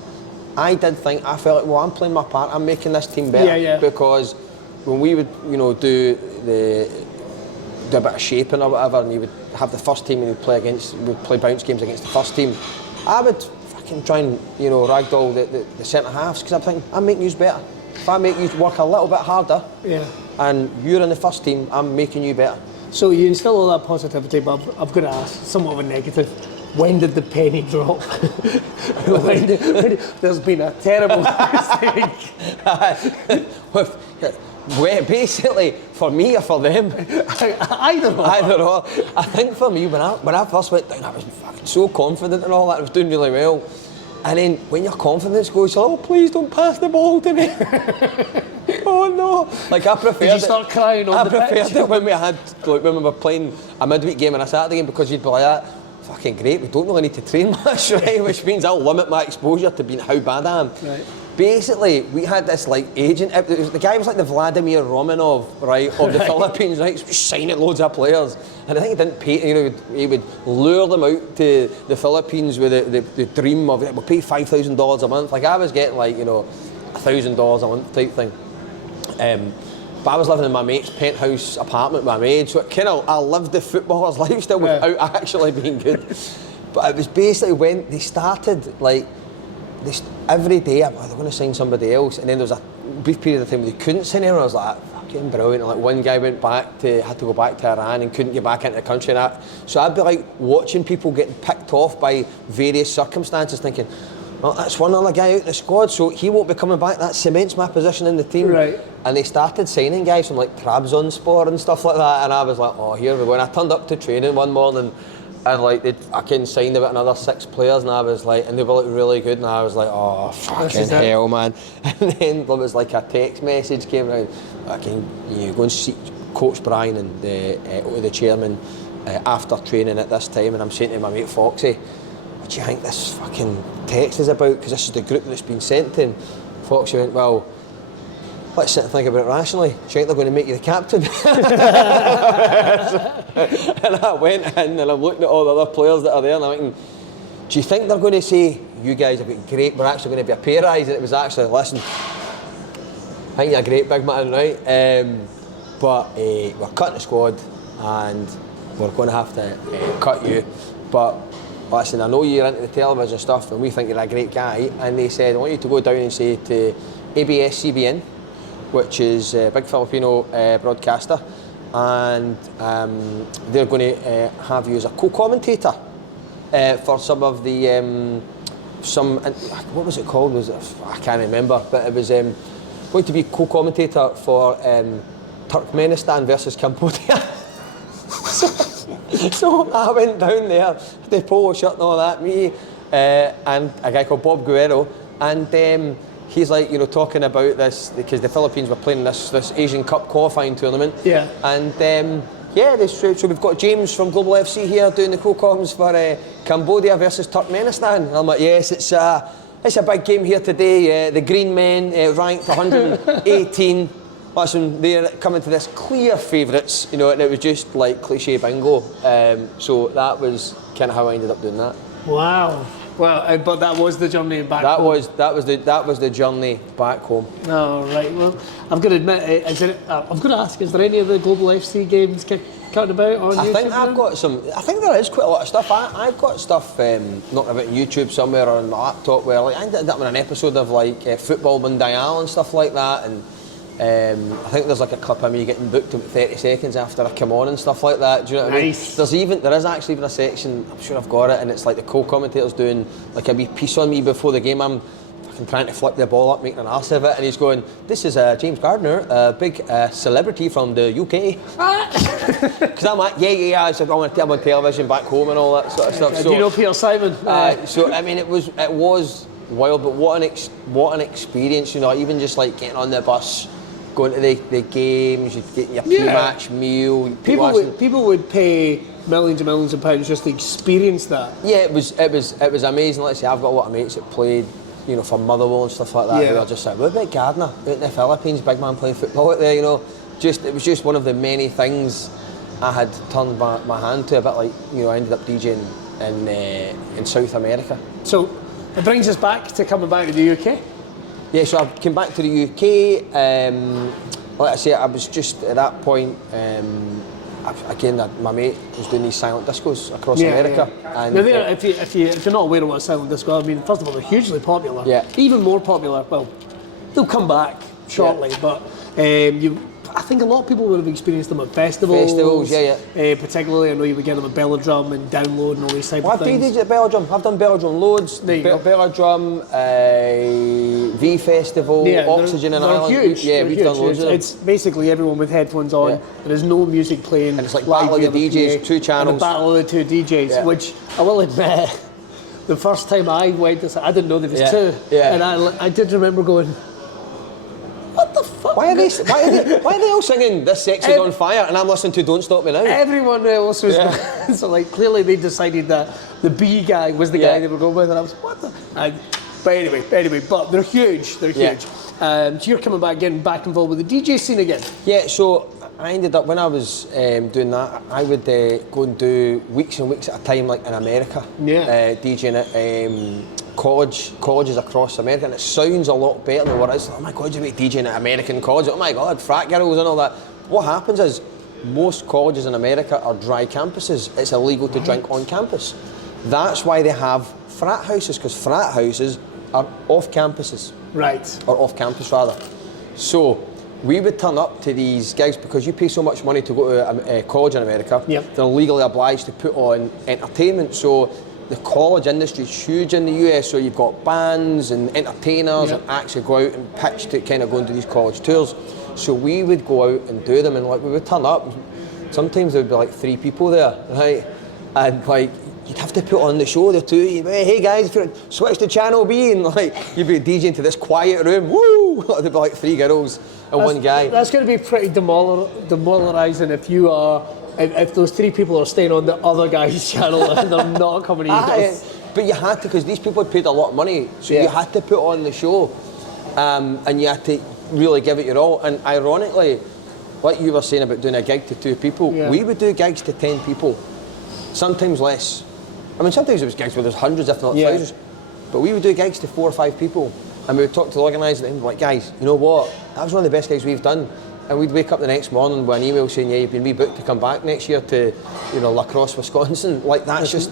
I felt like, well, I'm playing my part, I'm making this team better. Because when we would, you know, do a bit of shaping or whatever, and you would have the first team and we'd play bounce games against the first team, I would fucking try and, you know, ragdoll the centre halves, because I'm thinking, I'm making you better. If I make you work a little bit harder, and you're in the first team, I'm making you better. So you instill all that positivity, but I've got to ask, somewhat of a negative. When did the penny drop? There's been a terrible mistake. Well, basically, for me or for them? Either or. I think for me, when I first went down, I was fucking so confident and all that. I was doing really well. And then when your confidence goes, oh, please don't pass the ball to me. Oh no! Like I preferred. Did you start crying on the pitch? I preferred it when we were playing a midweek game and a Saturday game, because you'd be like that. Fucking great, we don't really need to train much, right? Which means I'll limit my exposure to being how bad I am. Right. Basically, we had this like agent, the guy was like the Vladimir Romanov, right, of the Philippines, right? So signing loads of players. And I think he didn't pay, you know, he would lure them out to the Philippines with the dream of, we'll pay $5,000 a month. Like I was getting like, you know, $1,000 a month type thing. But I was living in my mate's penthouse apartment with my maid, so I lived the footballer's lifestyle without actually being good. But it was basically when they started, like, every day, they're going to sign somebody else, and then there was a brief period of time where they couldn't sign anyone. I was like, fucking brilliant. And like one guy had to go back to Iran and couldn't get back into the country and that. So I'd be like watching people getting picked off by various circumstances, thinking, well, that's one other guy out in the squad, so he won't be coming back. That cements my position in the team. Right. And they started signing guys from like Trabzonspor and stuff like that, and I was like, oh, here we go. And I turned up to training one morning, and like I signed about another 6 players, and I was like, and they were like really good, and I was like, oh fucking hell, man. And then there was like a text message came around, you go and see Coach Brian and the chairman after training at this time, and I'm saying to my mate Foxy, what do you think this fucking text is about? Because this is the group that's been sent to. And Foxy went, well, let's sit and think about it rationally. Do you think they're going to make you the captain? And I went in and I'm looking at all the other players that are there, and I'm thinking, do you think they're going to say, you guys have been great, we're actually going to be a pay rise? And it was actually, listen, I think you're a great big man, right? But we're cutting the squad and we're going to have to cut you. But listen, I know you're into the television stuff and we think you're a great guy. And they said, I want you to go down and say to ABS-CBN, which is a big Filipino broadcaster, and they're going to have you as a co-commentator for some of the what was it called? I can't remember, but it was going to be co-commentator for Turkmenistan versus Cambodia. So I went down there, the polo shirt and all that, me and a guy called Bob Guerrero, and he's like, you know, talking about this because the Philippines were playing this Asian Cup qualifying tournament. Yeah. And Yeah, that's true. So we've got James from Global FC here doing the co-coms for Cambodia versus Turkmenistan. And I'm like, yes, it's a big game here today. The Green Men ranked 118. Listen, they're coming to this clear favourites, you know, and it was just like cliche bingo. So that was kind of how I ended up doing that. Wow. Well, but that was the journey back that home. That was the journey back home. Oh, right. Well, I've got to admit, I've got to ask, is there any of the Global FC games cutting about on YouTube? I think I've got some. I think there is quite a lot of stuff. I've got stuff not about YouTube somewhere or on my laptop where like I ended up in an episode of like Football Mundial and stuff like that, and I think there's like a clip of me getting booked about 30 seconds after I come on and stuff like that. Do you know what I mean? There is actually even a section, I'm sure I've got it, and it's like the co-commentators doing like a wee piece on me before the game. I'm fucking trying to flip the ball up, making an arse of it, and he's going, "This is James Gardner, a big celebrity from the UK." Because I'm like, yeah, I'm on television back home and all that sort of stuff. Do you know Peter Simon? So I mean, it was wild, but what an experience, you know. Even just like getting on the bus, going to the games, you'd get your pre-match meal. People would pay millions and millions of pounds just to experience that. Yeah, it was amazing. Let's say I've got a lot of mates that played, you know, for Motherwell and stuff like that. Who are just like, what about Gardner out in the Philippines, big man playing football out there, you know? It was just one of the many things I had turned my hand to. A bit like, you know, I ended up DJing in South America. So it brings us back to coming back to the UK. Yeah, so I came back to the UK. Like I say, I was just at that point. My mate was doing these silent discos across America. Yeah. And now, if you're not aware of what a silent disco, I mean, first of all, they're hugely popular. Yeah. Even more popular. Well, they'll come back shortly, but I think a lot of people would have experienced them at festivals. Particularly, I know you would get them at Belladrum and Download and all these type of things. I've DJed at Belladrum. I've done Belladrum loads. There you go. Belladrum, V Festival, Oxygen in Ireland. Huge. We've done loads of them. It's basically everyone with headphones on. Yeah. There is no music playing. And it's like battle of the DJs, two channels. And a battle of the two DJs, which I will admit, the first time I went to, I didn't know there was two. Yeah. And I did remember going, what the fuck? Why are they all singing "This Sex Is on Fire" and I'm listening to "Don't Stop Me Now"? Everyone else was so like clearly they decided that the B guy was the guy they were going with, and I was what the. But anyway, but they're huge. They're huge. So you're coming back, getting back involved with the DJ scene again. Yeah. So I ended up when I was doing that, I would go and do weeks and weeks at a time, like in America. Yeah. DJing at colleges across America, and it sounds a lot better than what it is. Oh my God, you're DJing at American colleges. Oh my God, frat girls and all that. What happens is most colleges in America are dry campuses. It's illegal to drink on campus. That's why they have frat houses, because frat houses are off campuses. Right. Or off campus rather. So we would turn up to these gigs because you pay so much money to go to a college in America. Yep. They're legally obliged to put on entertainment. So the college industry is huge in the US, so you've got bands and entertainers and acts that go out and pitch to kind of go into these college tours. So we would go out and do them, and like we would turn up. Sometimes there would be like 3 people there, right? And like you'd have to put on the show. The two, hey guys, switch to channel B, and like you'd be DJing to this quiet room. Woo! There'd be like 3 girls and 1 guy. That's going to be pretty demoralising if those 3 people are staying on the other guy's channel and they're not coming to yours. But you had to, because these people had paid a lot of money, so you had to put on the show, and you had to really give it your all. And ironically, like you were saying about doing a gig to 2 people, we would do gigs to 10 people, sometimes less. I mean, sometimes it was gigs where there's hundreds, if not thousands, but we would do gigs to 4 or 5 people, and we would talk to the organiser and be like, guys, you know what, that was one of the best gigs we've done. And we'd wake up the next morning with an email saying, you've been rebooked to come back next year to, La Crosse, Wisconsin. Like, that's just,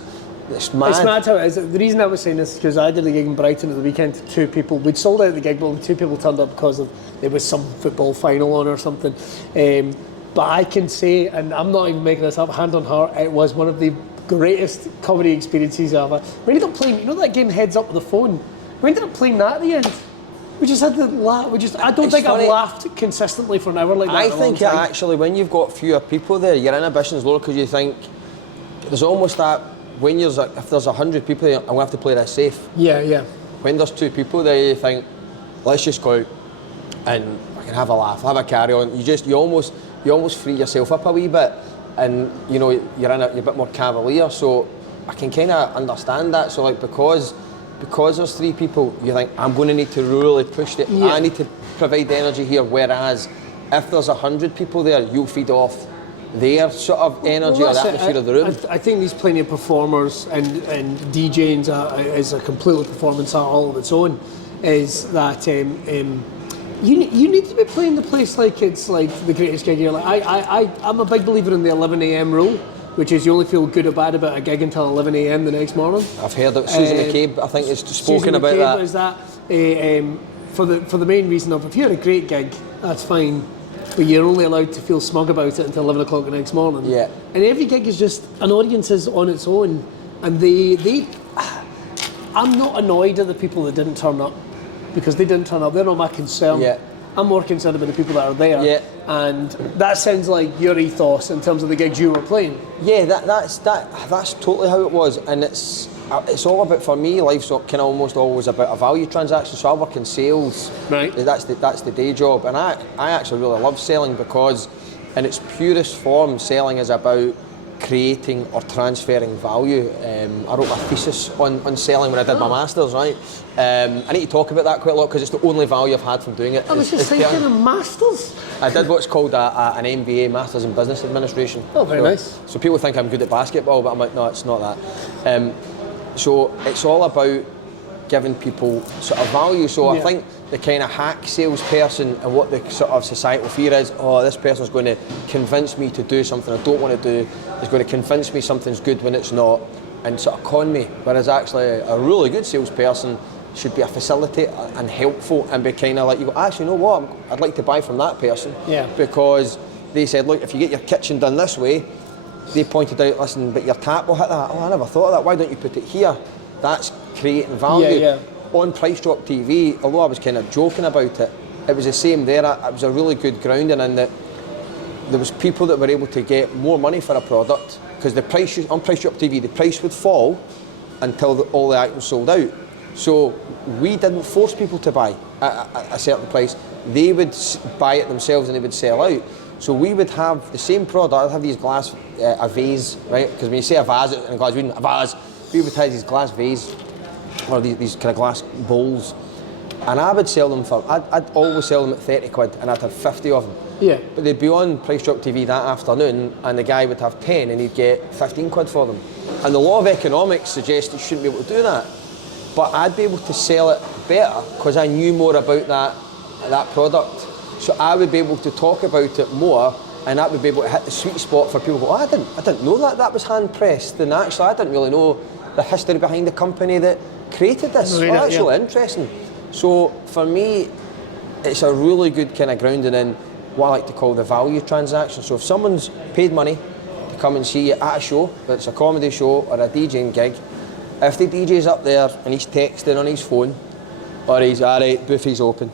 it's mad. It's mad how it is. The reason I was saying this is because I did a gig in Brighton at the weekend to 2 people. We'd sold out the gig, but 2 people turned up because there was some football final on or something. But I can say, and I'm not even making this up, hand on heart, it was one of the greatest comedy experiences I've ever. We ended up playing, you know that game Heads Up with the Phone? We ended up playing that at the end. We just had to laugh. I don't think I've laughed consistently for an hour like that. I think actually, when you've got fewer people there, your inhibition's lower because you think there's almost that when if there's 100 people there, I'm going to have to play this safe. Yeah. When there's 2 people there, you think, let's just go out and I can have a laugh, have a carry on. You almost free yourself up a wee bit. and you know you're a bit more cavalier. So I can kind of understand that. So like because there's 3 people, you think I'm going to need to really push it. I need to provide the energy here. Whereas if there's 100 people there, you'll feed off their sort of energy or the atmosphere of the room. I think there's plenty of performers and DJing is a completely performance art all of its own. Is that you need to be playing the place like it's like the greatest gig. I'm a big believer in the 11 a.m. rule, which is you only feel good or bad about a gig until 11 a.m. the next morning. I've heard it. Susan McCabe, I think, has spoken about that. Is that for the main reason of if you're at a great gig, that's fine, but you're only allowed to feel smug about it until 11 o'clock the next morning. Yeah. And every gig is just an audience is on its own, and I'm not annoyed at the people that didn't turn up because they didn't turn up. They're not my concern. Yeah. I'm more concerned about the people that are there. Yeah. And that sounds like your ethos in terms of the gigs you were playing. Yeah, that's totally how it was, and it's all about, for me, life's kind of almost always about a value transaction. So I work in sales. Right. That's the day job, and I actually really love selling because, in its purest form, selling is about creating or transferring value. I wrote my thesis on selling when I did my masters, right? I need to talk about that quite a lot because it's the only value I've had from doing it. I was just thinking of masters. I did what's called an MBA, Masters in Business Administration. Oh, very nice. So people think I'm good at basketball, but I'm like, no, it's not that. So it's all about giving people sort of value. So I think the kind of hack salesperson and what the sort of societal fear is, oh, this person's going to convince me to do something I don't want to do, is going to convince me something's good when it's not, and sort of con me. Whereas actually a really good salesperson should be a facilitator and helpful and be kind of like, you go, actually, you know what, I'd like to buy from that person. Yeah. Because they said, look, if you get your kitchen done this way, they pointed out, listen, but your tap will hit that. Oh, I never thought of that. Why don't you put it here? That's creating value. Yeah. On Price Drop TV, although I was kind of joking about it, it was the same there. It was a really good grounding in that there was people that were able to get more money for a product because the price on Price Drop TV, the price would fall until all the items sold out. So we didn't force people to buy at a certain price. They would buy it themselves and they would sell out. So we would have the same product. I'd have these glass, a vase, right? Because when you say a vase in a glass, we didn't a vase. We would have these glass vase or these kind of glass bowls, and I would sell them for. I'd always sell them at 30 quid, and I'd have 50 of them. Yeah. But they'd be on Price Drop TV that afternoon, and the guy would have 10, and he'd get 15 quid for them. And the law of economics suggests you shouldn't be able to do that. But I'd be able to sell it better because I knew more about that product. So I would be able to talk about it more, and that would be able to hit the sweet spot for people. Go, oh, I didn't know that was hand pressed, and actually I didn't really know the history behind the company that created this. Really, that's really interesting. So for me, it's a really good kind of grounding in what I like to call the value transaction. So if someone's paid money to come and see you at a show, whether it's a comedy show or a DJing gig, if the DJ's up there and he's texting on his phone, or he's, all right, buffet's open,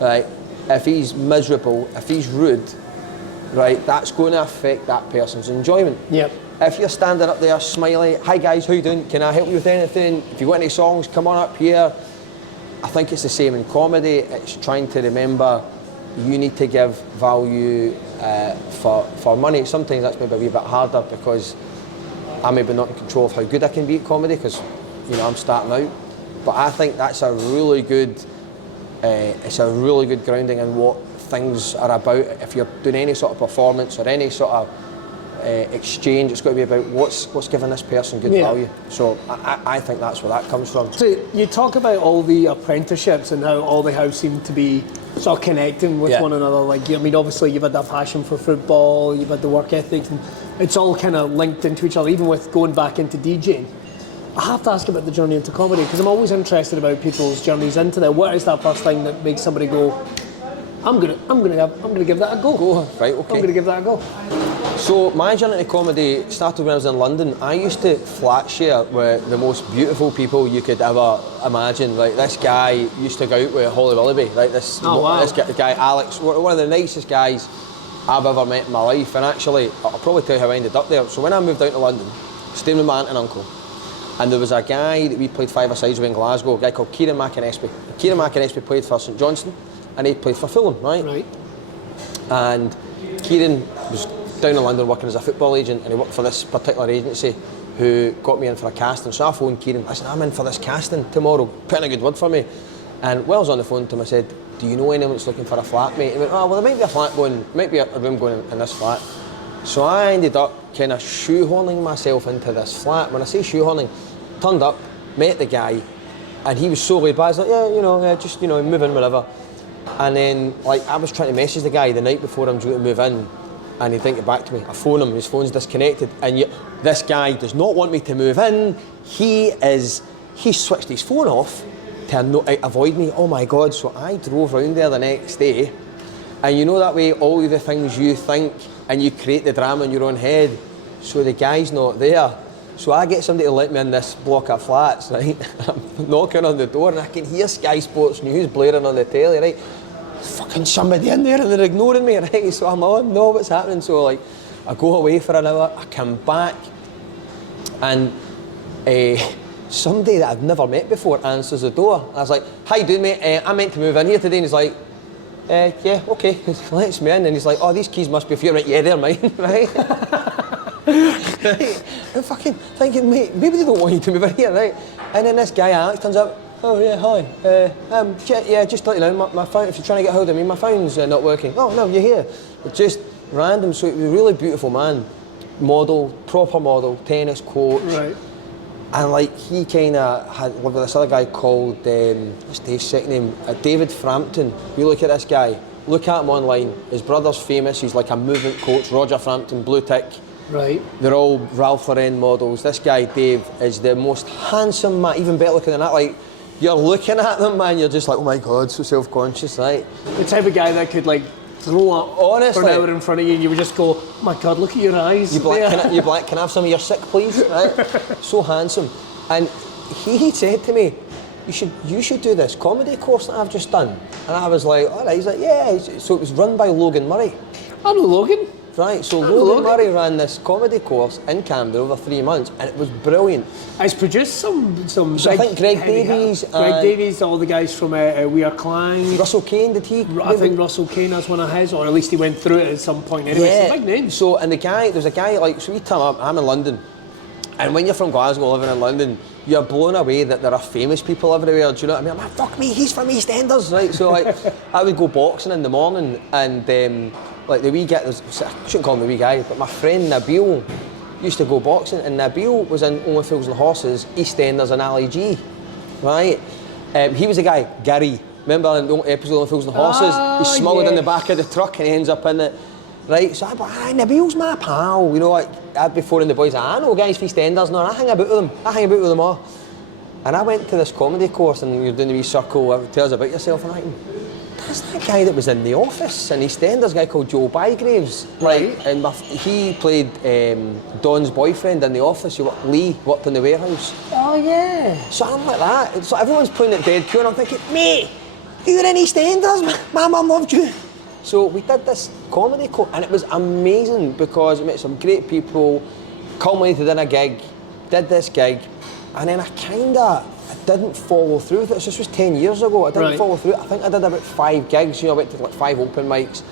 right? If he's miserable, if he's rude, right, that's going to affect that person's enjoyment. Yep. If you're standing up there smiley, hi guys, how you doing? Can I help you with anything? If you've got any songs, come on up here. I think it's the same in comedy. It's trying to remember you need to give value for money. Sometimes that's maybe a wee bit harder because I'm maybe not in control of how good I can be at comedy because, you know, I'm starting out. But I think that's a really good, it's a really good grounding in what things are about. If you're doing any sort of performance or any sort of exchange, it's got to be about what's giving this person good value. So I think that's where that comes from. So you talk about all the apprenticeships and how all the house seem to be sort of connecting with one another. Like, I mean, obviously you've had that passion for football, you've had the work ethics, and it's all kind of linked into each other, even with going back into DJing. I have to ask about the journey into comedy because I'm always interested about people's journeys into that. What is that first thing that makes somebody go, I'm gonna give that a go? Right, okay. I'm gonna give that a go. So my journey to comedy started when I was in London. I used to flat share with the most beautiful people you could ever imagine. Like, this guy used to go out with Holly Willoughby. Like this guy Alex, one of the nicest guys I've ever met in my life. And actually, I'll probably tell you how I ended up there. So when I moved down to London, staying with my aunt and uncle, and there was a guy that we played five-a-sides with in Glasgow, a guy called Kieran McInespy. Kieran McInespy played for St Johnstone, and he played for Fulham, right? And Kieran was down in London working as a football agent, and he worked for this particular agency who got me in for a casting. So I phoned Kieran, I said, I'm in for this casting tomorrow, put in a good word for me. And while I was on the phone to him, I said, do you know anyone that's looking for a flatmate? He went, oh, well, there might be a flat going, might be a room going in this flat. So I ended up kind of shoehorning myself into this flat. When I say shoehorning, turned up, met the guy, and he was so laid back. I was like, yeah, just, move in wherever. And then, like, I was trying to message the guy the night before I'm due to move in, and he didn't get back to me. I phone him, his phone's disconnected, and yet this guy does not want me to move in. He switched his phone off to avoid me. Oh my God. So I drove round there the next day, and you know that way, all of the things you think, and you create the drama in your own head. So the guy's not there. So I get somebody to let me in this block of flats, right? I'm knocking on the door, and I can hear Sky Sports News blaring on the telly, right? Fucking somebody in there, and they're ignoring me, right? So I'm on, no, what's happening? So like, I go away for an hour, I come back, and somebody that I've never met before answers the door. I was like, how you doing, mate? I'm meant to move in here today. And he's like, yeah, okay. He lets me in, and he's like, oh, these keys must be for you. Right, yeah, they're mine, right? Right? I'm fucking thinking, mate, maybe they don't want you to move in here, right? And then this guy, Alex, turns up, oh yeah, hi. Yeah, just let you know, my phone, if you're trying to get hold of me, my phone's not working. Oh no, you're here. Just random. So he was a really beautiful man, model, proper model, tennis coach. Right. And like, he kind of had lived with this other guy called, what's Dave's second name? David Frampton. You look at this guy, look at him online. His brother's famous, he's like a movement coach, Roger Frampton, blue tick. Right. They're all Ralph Lauren models. This guy, Dave, is the most handsome man, even better looking than that. Like, you're looking at them, man, you're just like, oh my God, so self-conscious, right? The type of guy that could like throw up honestly, for an hour in front of you, and you would just go, oh my God, look at your eyes. You black, can I have some of your sick, please? Right? So handsome. And he said to me, you should do this comedy course that I've just done. And I was like, all right. He's like, yeah. So it was run by Logan Murray. I know Logan. Right, so Logan Murray ran this comedy course in Camden over 3 months, and it was brilliant. He's produced some So I think Greg Davies, all the guys from We Are Clang. Russell Kane, did he? I think Russell Kane has one of his, or at least he went through it at some point. Anyway, it's a big name. So, and there's a guy, like, so we turn up, I'm in London, and when you're from Glasgow living in London, you're blown away that there are famous people everywhere, do you know what I mean? I'm like, fuck me, he's from EastEnders, right? So like, I would go boxing in the morning, and like the wee guy, I shouldn't call him the wee guy, but my friend Nabil used to go boxing, and Nabil was in Only Fools and Horses, EastEnders and Ali G, right? He was the guy, Gary, remember in the episode of Only Fools and Horses? He's smuggled in the back of the truck and he ends up in it. Right, so I'm like, Nabil's my pal, you know, like, I'd be phoning the boys, I know guys from EastEnders, no, I hang about with them all. And I went to this comedy course, and you're doing the wee circle, tell us about yourself, and I think, that's that guy that was in The Office in EastEnders, a guy called Joe Bygraves. Right. Like, and he played Don's boyfriend in The Office. Lee worked in the warehouse. Oh yeah. So I'm like that. So everyone's playing at dead pure, and I'm thinking, mate, you're in EastEnders, my mum loved you. So we did this comedy course, and it was amazing because we met some great people, culminated in a gig, did this gig, and then I didn't follow through with it. This was 10 years ago. I didn't follow through. I think I did about 5 gigs. I went to like 5 open mics,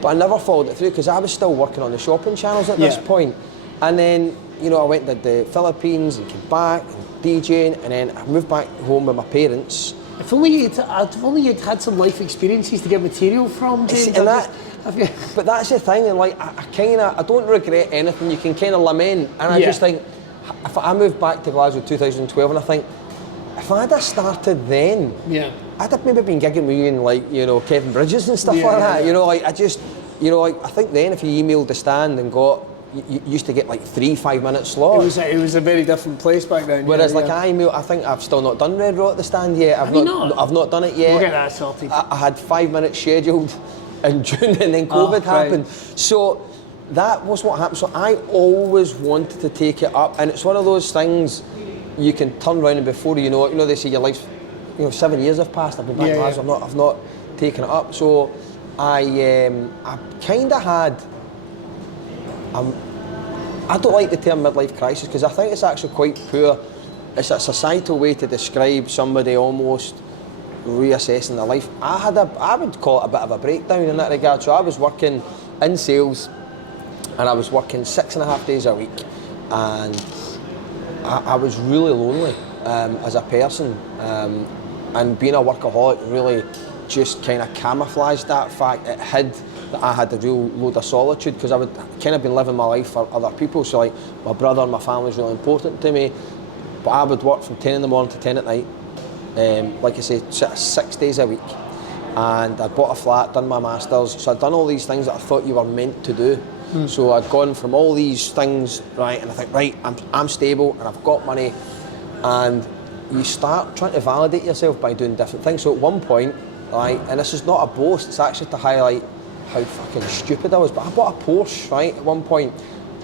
but I never followed it through because I was still working on the shopping channels at this point. And then, I went to the Philippines and came back and DJing, and then I moved back home with my parents. If only you'd had some life experiences to get material from, James. But that's the thing, and like I don't regret anything. You can kind of lament, and I just think, if I moved back to Glasgow 2012, and I think, if I'd have started then, I'd have maybe been gigging with you and like, Kevin Bridges and stuff like that. I think then if you emailed the stand and got, you used to get like 3-5-minute slots. It was a very different place back then. Whereas I think I've still not done Red Raw at the stand yet. I've not done it yet. We'll get that sorted. I had 5 minutes scheduled in June, and then COVID happened. So that was what happened. So I always wanted to take it up, and it's one of those things you can turn around and before you know it, they say your life's, 7 years have passed. I've been back to Glasgow. I've not taken it up. So I kind of had. I don't like the term midlife crisis because I think it's actually quite poor. It's a societal way to describe somebody almost reassessing their life. I would call it a bit of a breakdown in that regard. So I was working in sales, and I was working 6.5 days a week, and I was really lonely as a person, and being a workaholic really just kind of camouflaged that fact. It hid that I had a real load of solitude, because I would kind of been living my life for other people. So like my brother and my family was really important to me, but I would work from 10 in the morning to 10 at night, like I say, 6 days a week. And I'd bought a flat, done my masters, so I'd done all these things that I thought you were meant to do. So I'd gone from all these things, right, and I think, right, I'm stable and I've got money, and you start trying to validate yourself by doing different things. So at one point, right, and this is not a boast, it's actually to highlight how fucking stupid I was, but I bought a Porsche, right, at one point,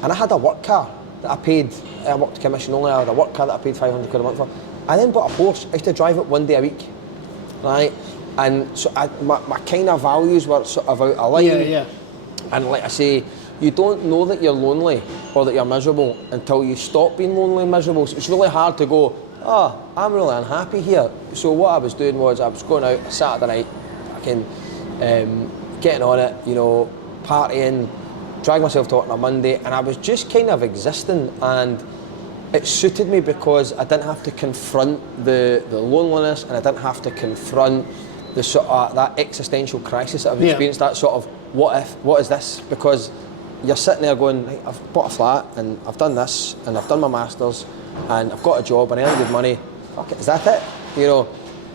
and I had a work car that I worked commission only, I had a work car that I paid 500 quid a month for. I then bought a Porsche. I used to drive it one day a week, right, and so my kind of values were sort of out of line. Yeah. And like I say, you don't know that you're lonely or that you're miserable until you stop being lonely and miserable. So it's really hard to go, oh, I'm really unhappy here. So what I was doing was I was going out a Saturday night, getting on it, you know, partying, drag myself to work on a Monday, and I was just kind of existing, and it suited me because I didn't have to confront the loneliness, and I didn't have to confront the sort of that existential crisis that I've experienced, that sort of what is this? Because you're sitting there going, right, I've bought a flat and I've done this and I've done my masters and I've got a job and I earn good money. Fuck it, is that it? You know,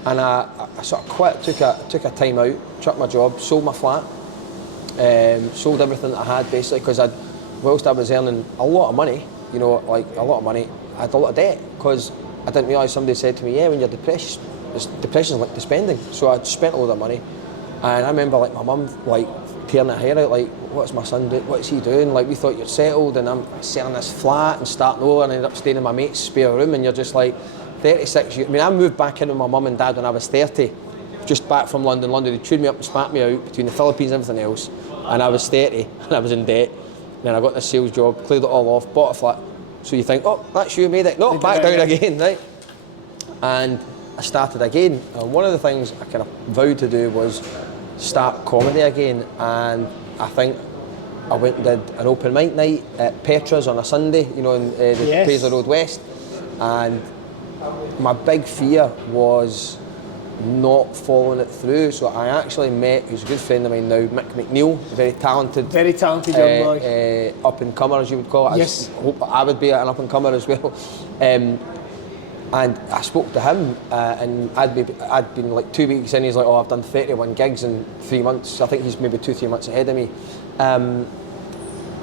and I sort of quit, took a time out, chucked my job, sold my flat, sold everything that I had basically, because whilst I was earning a lot of money, you know, like a lot of money, I had a lot of debt, because I didn't realise, somebody said to me, yeah, when you're depressed, depression's like the spending. So I'd spent a lot of money, and I remember like my mum like tearing her hair out, like, what's my son doing, what's he doing, like, we thought you're settled and I'm selling this flat and starting over, and I ended up staying in my mate's spare room, and you're just like 36 years. I mean, I moved back in with my mum and dad when I was 30, just back from London. They chewed me up and spat me out between the Philippines and everything else, and I was 30 and I was in debt. And then I got this sales job, cleared it all off, bought a flat. So you think, oh, that's you, made it. No, back down again, right? And I started again, and one of the things I kind of vowed to do was start comedy again, and I think I went and did an open mic night at Petra's on a Sunday, you know, in the Pazer Road West, and my big fear was not following it through. So I actually met, who's a good friend of mine now, Mick McNeil, a very talented young boy, up and comer as you would call it. Yes. I hope I would be an up and comer as well. And I spoke to him, and I'd been like 2 weeks in. He's like, oh, I've done 31 gigs in 3 months. I think he's maybe 2-3 months ahead of me. And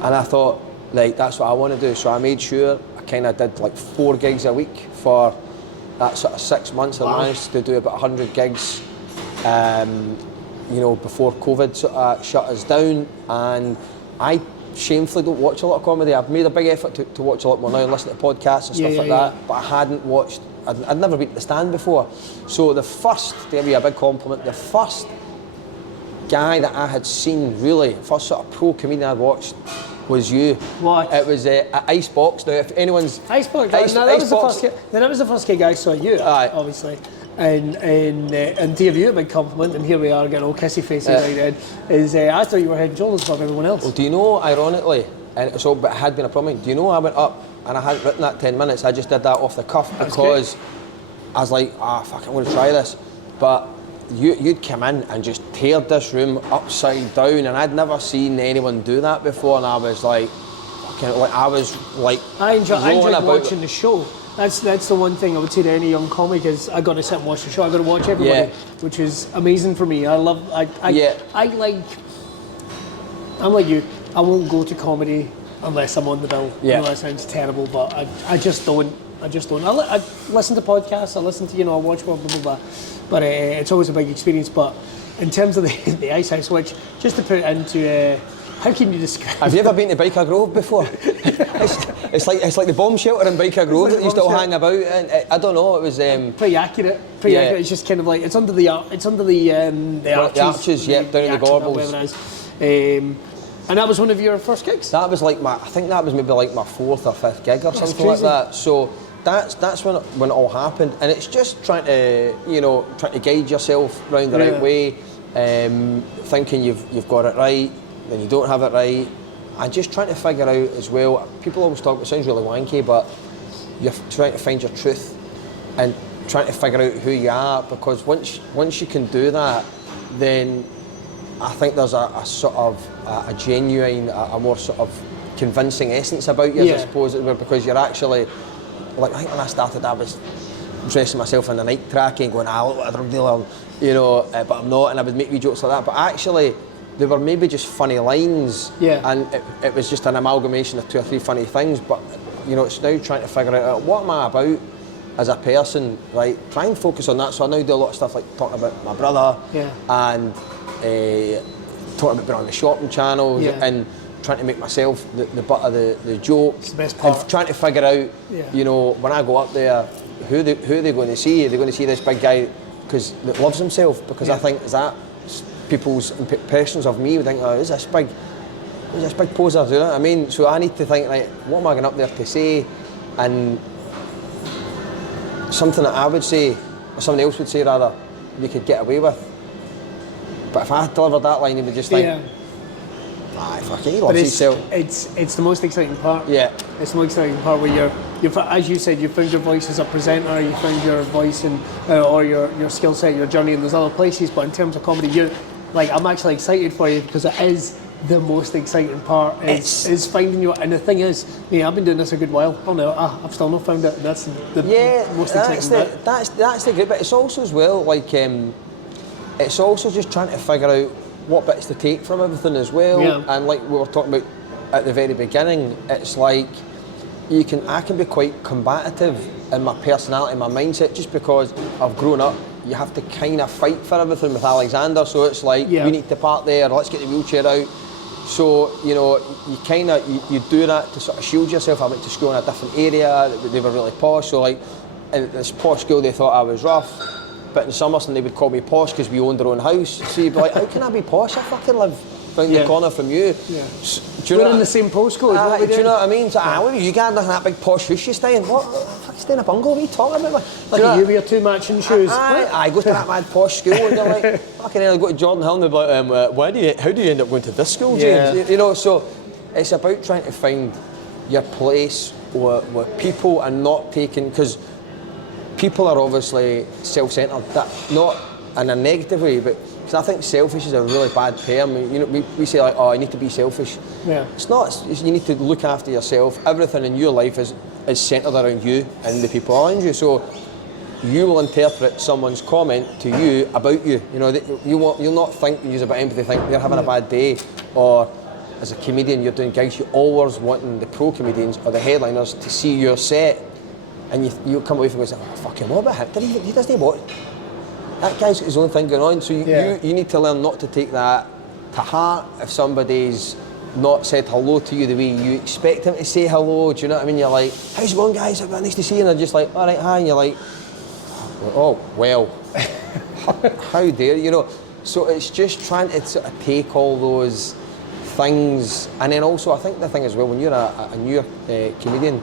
I thought, like, that's what I want to do. So I made sure I kind of did like 4 gigs a week for that sort of 6 months. I managed to do about 100 gigs, you know, before COVID sort of shut us down. And I shamefully don't watch a lot of comedy. I've made a big effort to watch a lot more now and listen to podcasts and stuff like that, but I hadn't watched, I'd never been to the stand before. So the first, to give you a big compliment, the first guy that I had seen, really, first sort of pro comedian I'd watched was you. What? It was Icebox. Now, if anyone's... Icebox? That was the first gig I saw you, obviously. And to give you a big compliment, and here we are getting all kissy faces right then, is I thought you were head and shoulders above everyone else. Well, do you know, ironically, and so, but it had been a problem, do you know I went up and I hadn't written that 10 minutes, I just did that off the cuff because I was like, fuck, I'm going to try this. But you'd come in and just teared this room upside down, and I'd never seen anyone do that before, and I was like, I enjoyed watching the show. That's the one thing I would say to any young comic is I got to sit and watch the show. I got to watch everybody, which is amazing for me. I'm like you. I won't go to comedy unless I'm on the bill. I know that sounds terrible, but I just don't. I listen to podcasts. I listen to, I watch blah blah blah. But it's always a big experience. But in terms of the Ice House, which just to put it into. How can you describe? Have you ever been to Biker Grove before? it's like the bomb shelter in Biker Grove that you still hang about. And I don't know. It was pretty accurate. Accurate. It's just kind of like it's under the arches. The arches, down in the Gorbals. And that was one of your first gigs. That was like I think that was maybe like my 4th or 5th gig or something like that. So that's when it all happened, and it's just trying to guide yourself round the right way, thinking you've got it right. Then you don't have it right, and just trying to figure out as well, people always talk, it sounds really wanky, but you're trying to find your truth and trying to figure out who you are, because once you can do that, then I think there's a sort of a genuine, a more sort of convincing essence about you, I suppose, because you're actually, like, I think when I started, I was dressing myself in a night trackie and going, look what a drug dealer, you know, but I'm not, and I would make wee jokes like that, but actually they were maybe just funny lines, and it was just an amalgamation of 2 or 3 funny things, but you know, it's now trying to figure out what am I about as a person, right? Try and focus on that. So I now do a lot of stuff like talking about my brother and talking about being on the shopping channels and trying to make myself the butt of the joke. It's the best part. And trying to figure out, you know, when I go up there, who are they going to see? Are they going to see this big guy because that loves himself? Because I think that people's impressions of me would think, oh, who's this big poser? Do you know what I mean? So I need to think, like, what am I going up there to say? And something that I would say, or somebody else would say rather, you could get away with. But if I delivered that line, you would just think, fuck it, he loves himself. It's the most exciting part. Yeah. It's the most exciting part where you've, as you said, you found your voice as a presenter, you found your voice in, or your skill set, your journey, and there's other places, but in terms of comedy, I'm actually excited for you because it is the most exciting part is finding you. And the thing is, I've been doing this a good while. Oh no, I've still not found it. And that's the most exciting bit. That's the good bit. It's also as well like it's also just trying to figure out what bits to take from everything as well. Yeah. And like we were talking about at the very beginning, it's like I can be quite combative in my personality, my mindset, just because I've grown up. You have to kind of fight for everything with Alexander. So it's like we need to park there. Let's get the wheelchair out. So, you know, you do that to sort of shield yourself. I went to school in a different area, they were really posh, so like, in this posh school they thought I was rough, but in Summerston they would call me posh because we owned our own house. So you'd be like, how can I be posh? I fucking live round the corner from you. Yeah. So, we're in the same postcode. Do you know what I mean? So, what are you going to that big posh house you stay in? What? Fuck, stay in a bungalow? What are you talking about? Like you wear 2 matching shoes. I go to that mad posh school and they're like, fucking hell, I go to Jordan Hill and they're like, how do you end up going to this school, James? Yeah. You know, so it's about trying to find your place with people and not taking, because people are obviously self-centred, not in a negative way, but because I think selfish is a really bad term. You know, we say like, I need to be selfish. Yeah. It's not. You need to look after yourself. Everything in your life is centred around you and the people around you. So you will interpret someone's comment to you about you. You know, you'll not think, use a bit of empathy, think they're having a bad day, or as a comedian you're doing gigs, you're always wanting the pro comedians or the headliners to see your set, and you come away from it and say, oh, fucking what about him? He doesn't what? That guy's got his own thing going on, so you need to learn not to take that to heart if somebody's not said hello to you the way you expect him to say hello. Do you know what I mean? You're like, how's it going, guys? Nice to see you. And they're just like, all right, hi. And you're like, oh, well, how dare you know? So it's just trying to sort of take all those things, and then also I think the thing as well, when you're a new comedian,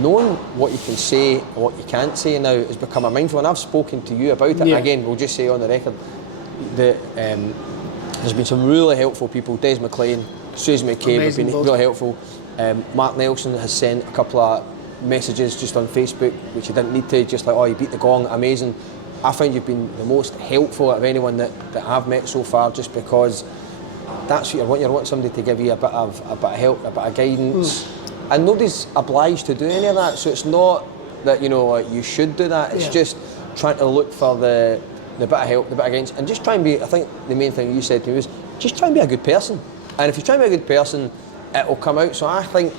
knowing what you can say and what you can't say now has become a mindful, and I've spoken to you about it. And again, we'll just say on the record that there's been some really helpful people. Des McLean, Susan McCabe have been really helpful. Mark Nelson has sent a couple of messages just on Facebook, which he didn't need to, just like, oh, you beat the gong, amazing. I found you've been the most helpful of anyone that I've met so far, just because that's what you want. You want somebody to give you a bit of help, a bit of guidance. And nobody's obliged to do any of that, so it's not that, you know, you should do that. It's just trying to look for the bit of help, the bit of guidance, and just try and be, I think the main thing you said to me was, just try and be a good person. And if you try and be a good person, it will come out. So I think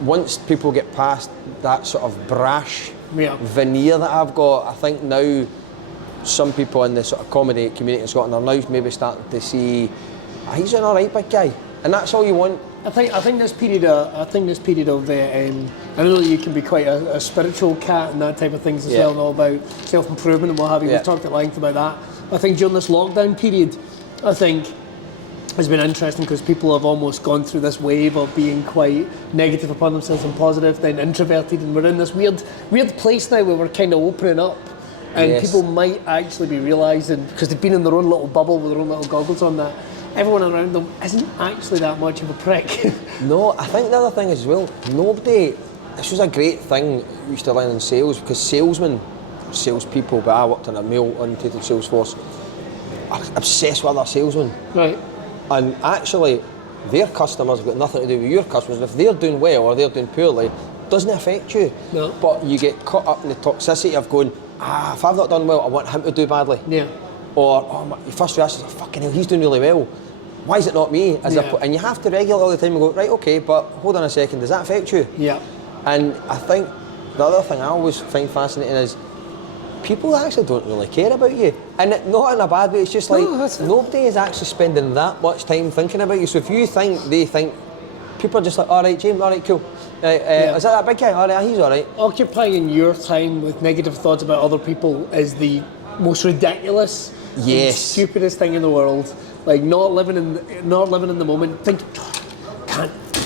once people get past that sort of brash veneer that I've got, I think now some people in the sort of comedy community in Scotland are now maybe starting to see, he's an alright big guy, and that's all you want. I think this period of I know that you can be quite a spiritual cat and that type of things as well, and all about self-improvement and what have you. We've talked at length about that. I think during this lockdown period, I think has been interesting because people have almost gone through this wave of being quite negative upon themselves and positive, then introverted, and we're in this weird place now where we're kind of opening up, and people might actually be realising, because they've been in their own little bubble with their own little goggles on, that everyone around them isn't actually that much of a prick. No, I think the other thing is as well, nobody, this was a great thing we used to learn in sales, because salespeople, but I worked in a male-oriented sales force, are obsessed with their salesmen. Right. And actually, their customers have got nothing to do with your customers. And if they're doing well or they're doing poorly, it doesn't affect you. No. But you get caught up in the toxicity of going, if I've not done well, I want him to do badly. Yeah. Or, your first reaction is, fucking hell, he's doing really well. Why is it not me? And you have to regulate all the time and go, right, okay, but hold on a second, does that affect you? Yeah. And I think the other thing I always find fascinating is people actually don't really care about you. And not in a bad way, it's just like nobody is actually spending that much time thinking about you. So if you think they think, people are just like, all right, James, all right, cool. Is that big guy? All right, he's all right. Occupying your time with negative thoughts about other people is the most ridiculous, and stupidest thing in the world. Like not living in the moment, thinking,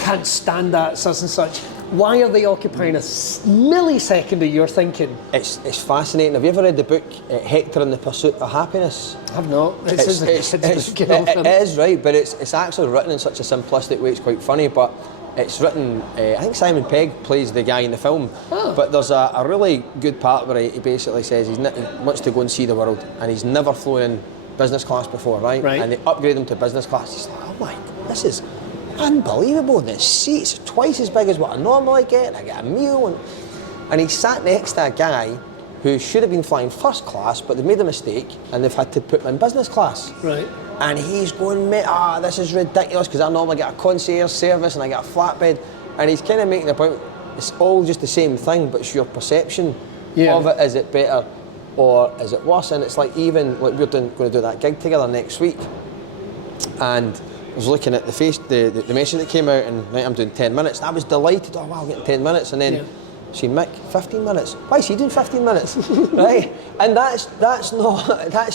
can't stand that such and such. Why are they occupying a millisecond of your thinking? It's fascinating. Have you ever read the book Hector and the Pursuit of Happiness? I've not. It is, right, but it's actually written in such a simplistic way. It's quite funny, but it's written. I think Simon Pegg plays the guy in the film. Oh. But there's a really good part where he basically says he wants to go and see the world, and he's never flown in business class before, right? And they upgrade him to business class. He's like, oh my, this is unbelievable. The seats are twice as big as what I normally get, and I get a meal. And he sat next to a guy who should have been flying first class, but they've made a mistake and they've had to put him in business class. Right. And he's going, mate, this is ridiculous, because I normally get a concierge service and I get a flatbed. And he's kind of making the point, it's all just the same thing, but it's your perception of it. Is it better or is it worse? And it's like, even like we're going to do that gig together next week, and I was looking at the message that came out, and right, I'm doing 10 minutes. And I was delighted. Oh wow, I'm getting 10 minutes, and then see Mick 15 minutes. Why is he doing 15 minutes? Right? And that's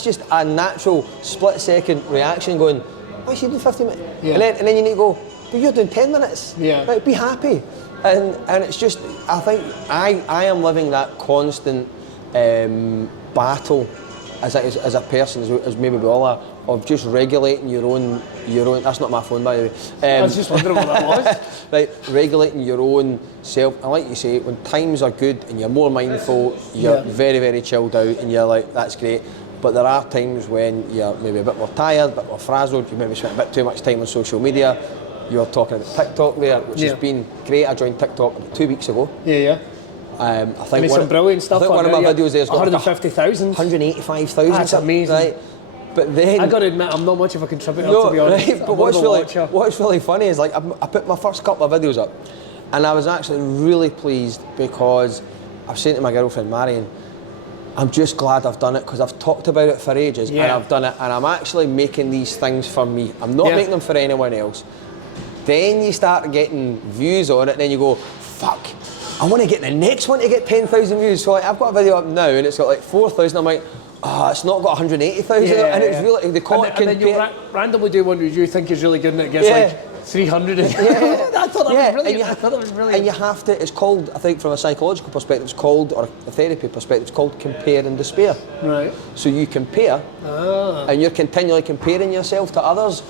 just a natural split second reaction. Going, why is he doing 15 minutes? Yeah. And then you need to go, but you're doing 10 minutes. Yeah. Right? Be happy. And it's just, I think I am living that constant battle as a person, as maybe we all are, of just regulating your own. That's not my phone, by the way. I was just wondering what that was. Right, regulating your own self. And like you say, when times are good and you're more mindful, you're very, very chilled out, and you're like, that's great. But there are times when you're maybe a bit more tired, a bit more frazzled. You maybe spent a bit too much time on social media. You're talking about TikTok there, which has been great. I joined TikTok about 2 weeks ago. I think some brilliant stuff. I think one of my videos there's got 150,000, 185,000. That's amazing. Right? But then I got to admit, I'm not much of a contributor, to be honest. Right? But what's really funny is, like, I put my first couple of videos up, and I was actually really pleased, because I was saying to my girlfriend Marion, I'm just glad I've done it, because I've talked about it for ages, and I've done it, and I'm actually making these things for me. I'm not making them for anyone else. Then you start getting views on it, and then you go, fuck, I want to get the next one to get 10,000 views. So, like, I've got a video up now, and it's got like 4,000. I'm like, it's not got 180,000. And it's really, the comment and then you randomly do one that you think is really good, and it gets like 300. I thought that was brilliant. I thought that was brilliant. And you have to, it's called, I think from a psychological perspective, it's called, or a therapy perspective, it's called compare and despair. Right. So you compare, and you're continually comparing yourself to others.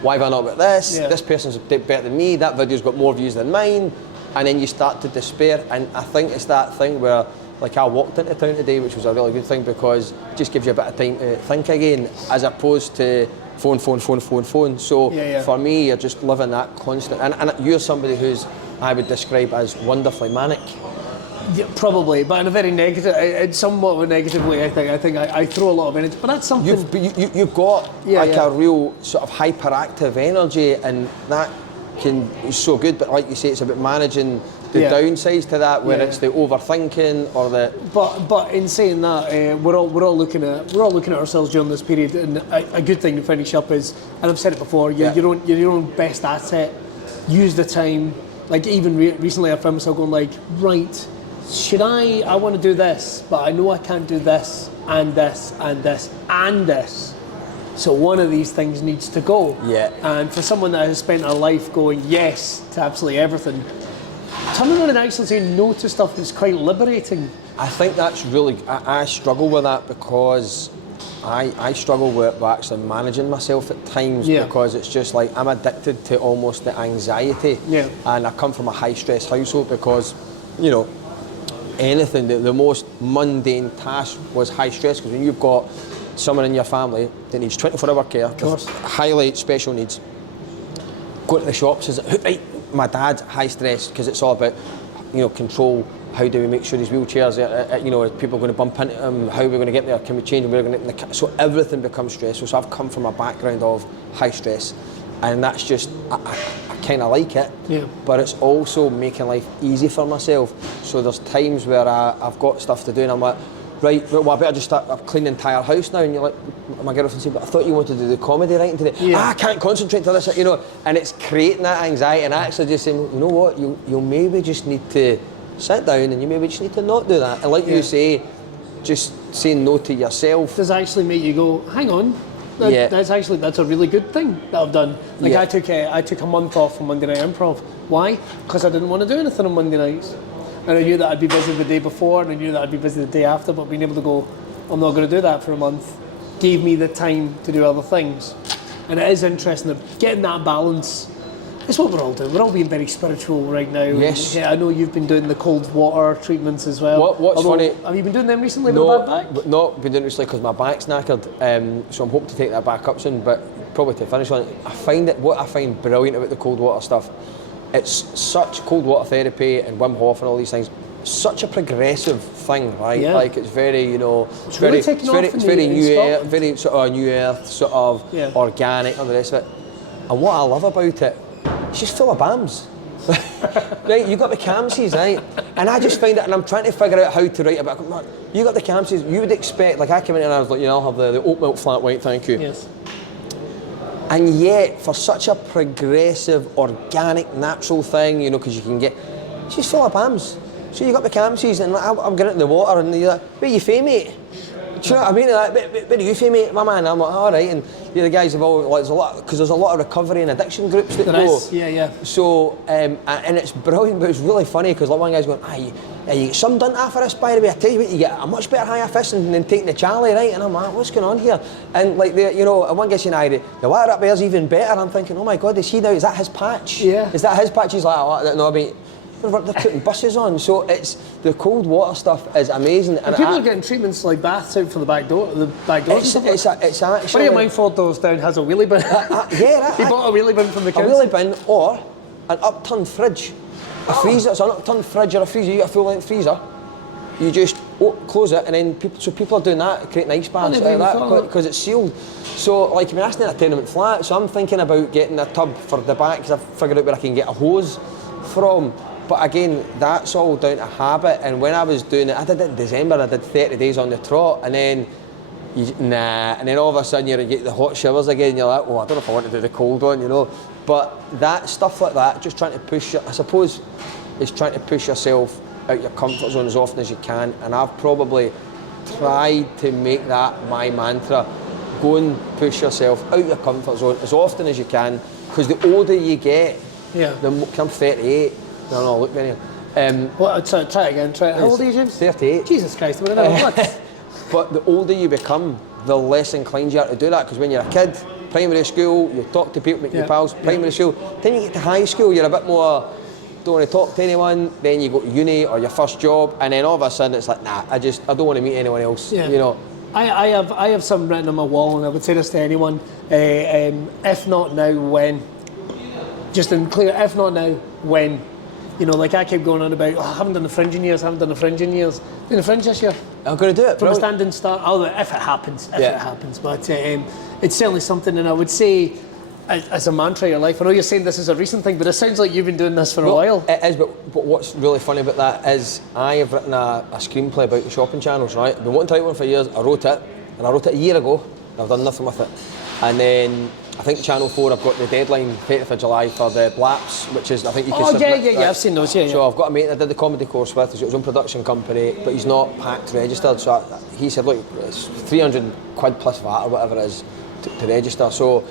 Why have I not got this? This person's better than me. That video's got more views than mine. And then you start to despair. And I think it's that thing where, like, I walked into town today, which was a really good thing, because it just gives you a bit of time to think again, as opposed to phone. So for me, you're just living that constant. And you're somebody who's, I would describe as wonderfully manic. Yeah, probably, but in a very negative, in somewhat of a negative way. I think I throw a lot of energy, but that's something. You've got a real sort of hyperactive energy, and that is so good. But like you say, it's about managing the downsides to that, where it's the overthinking or the. But in saying that, we're all looking at ourselves during this period, and a good thing to finish up is, and I've said it before, you're your own best asset. Use the time. Like, even recently, I found myself going like, right. Should I want to do this, but I know I can't do this, and this, and this, and this. So one of these things needs to go. Yeah. And for someone that has spent a life going yes to absolutely everything, turning around and actually saying no to stuff is quite liberating. I think that's really, I struggle with that, because I struggle with actually managing myself at times because it's just like I'm addicted to almost the anxiety. And I come from a high stress household because, you know, anything, the most mundane task was high stress, because when you've got someone in your family that needs 24-hour care, with highly special needs, going to the shops is, right, my dad's high stress because it's all about, you know, control. How do we make sure these wheelchairs, you know, are people going to bump into them? How are we going to get there? Can we change them? We're going to, so everything becomes stressful. So I've come from a background of high stress, and that's just, I kind of like it, but it's also making life easy for myself. So there's times where I've got stuff to do and I'm like, right, well, I better just start cleaning the entire house now. And you're like, my girlfriend said, but I thought you wanted to do the comedy writing today. I can't concentrate to this, you know, and it's creating that anxiety, and actually just saying, you know what, you maybe just need to sit down and you maybe just need to not do that. And like you say, just saying no to yourself does actually make you go, hang on, that's a really good thing that I've done. Like I took a month off from Monday Night Improv. Why? Because I didn't want to do anything on Monday nights. And I knew that I'd be busy the day before, and I knew that I'd be busy the day after, but being able to go, I'm not going to do that for a month, gave me the time to do other things. And it is interesting that getting that balance. It's what we're all doing. We're all being very spiritual right now. Yes. Yeah, I know you've been doing the cold water treatments as well. What's funny? Have you been doing them recently with a bad back? Not been doing it recently because my back's knackered. So I'm hoping to take that back up soon. But probably to finish on it, what I find brilliant about the cold water stuff, it's such cold water therapy and Wim Hof and all these things. Such a progressive thing, right? Yeah. Like it's very, you know, it's very new earth, very sort of new earth, sort of organic, and the rest of it. And what I love about it, it's just full of BAMs. Right, you got the camsies, right? And I just find it, and I'm trying to figure out how to write about it. You got the camsies, you would expect, like I came in and I was like, you know, I'll have the oat milk flat white, thank you. Yes. And yet, for such a progressive, organic, natural thing, you know, because you can get, it's just full of BAMs. So you got the camsies, and I'm getting in the water, and you're like, where you from, mate? Do you know what I mean? Like, where are you from, mate? My man. I'm like, all right. And the other guys have all, like, there's a lot of recovery and addiction groups that go. Yeah. So, and it's brilliant, but it's really funny because like one guy's going, you get some done after this, by the way. I tell you what, you get a much better higher fist than taking the Charlie, right? And I'm like, what's going on here? And like, you know, one guy's saying, the water up there's even better. I'm thinking, oh my God, is that his patch? Yeah. Is that his patch? He's like, oh, no, I mean, they're putting buses on, so it's the cold water stuff is amazing. And people are getting treatments like baths out for the back door. It's actually. One of mine Ford doors down has a wheelie bin. He bought a wheelie bin from the council. A wheelie bin or an upturned fridge, a freezer. It's an upturned fridge or a freezer. You got a full length freezer. You just close it, and then people are doing that, creating ice baths out of that because it's sealed. So like, I mean, that's not a tenement flat. So I'm thinking about getting a tub for the back because I've figured out where I can get a hose from. But again, that's all down to habit. And when I was doing it, I did it in December. I did 30 days on the trot, and then and then all of a sudden you get the hot showers again. You're like, well, I don't know if I want to do the cold one, you know. But that stuff like that, just trying to push. I suppose, is trying to push yourself out your comfort zone as often as you can. And I've probably tried to make that my mantra. Go and push yourself out your comfort zone as often as you can, because the older you get, I'm 38. No, look very. Try again. How old are you, James? 38. Jesus Christ, we're another what? But the older you become, the less inclined you are to do that, because when you're a kid, primary school, you talk to people, make new pals, primary school. Then you get to high school, you're a bit more, don't want to talk to anyone, then you go to uni or your first job, and then all of a sudden it's like, nah, I don't want to meet anyone else, you know. I have something written on my wall, and I would say this to anyone, if not now, when? Just in clear, if not now, when? You know, like I kept going on about, I haven't done the fringe in years, Doing the fringe this year. I'm going to do it. From a standing start, if it happens. But it's certainly something, and I would say, as a mantra in your life, I know you're saying this is a recent thing, but it sounds like you've been doing this for a while. It is, but what's really funny about that is I have written a screenplay about the shopping channels, right? I've been wanting to write one for years. I wrote it a year ago, and I've done nothing with it. And then I think Channel 4 have got the deadline 30th of July for the Blaps, which is, I think you can submit. Yeah, I've seen those, So I've got a mate I did the comedy course with, he's got his own production company, but he's not PACT registered, so he said, look, it's 300 quid plus VAT or whatever it is to register, so,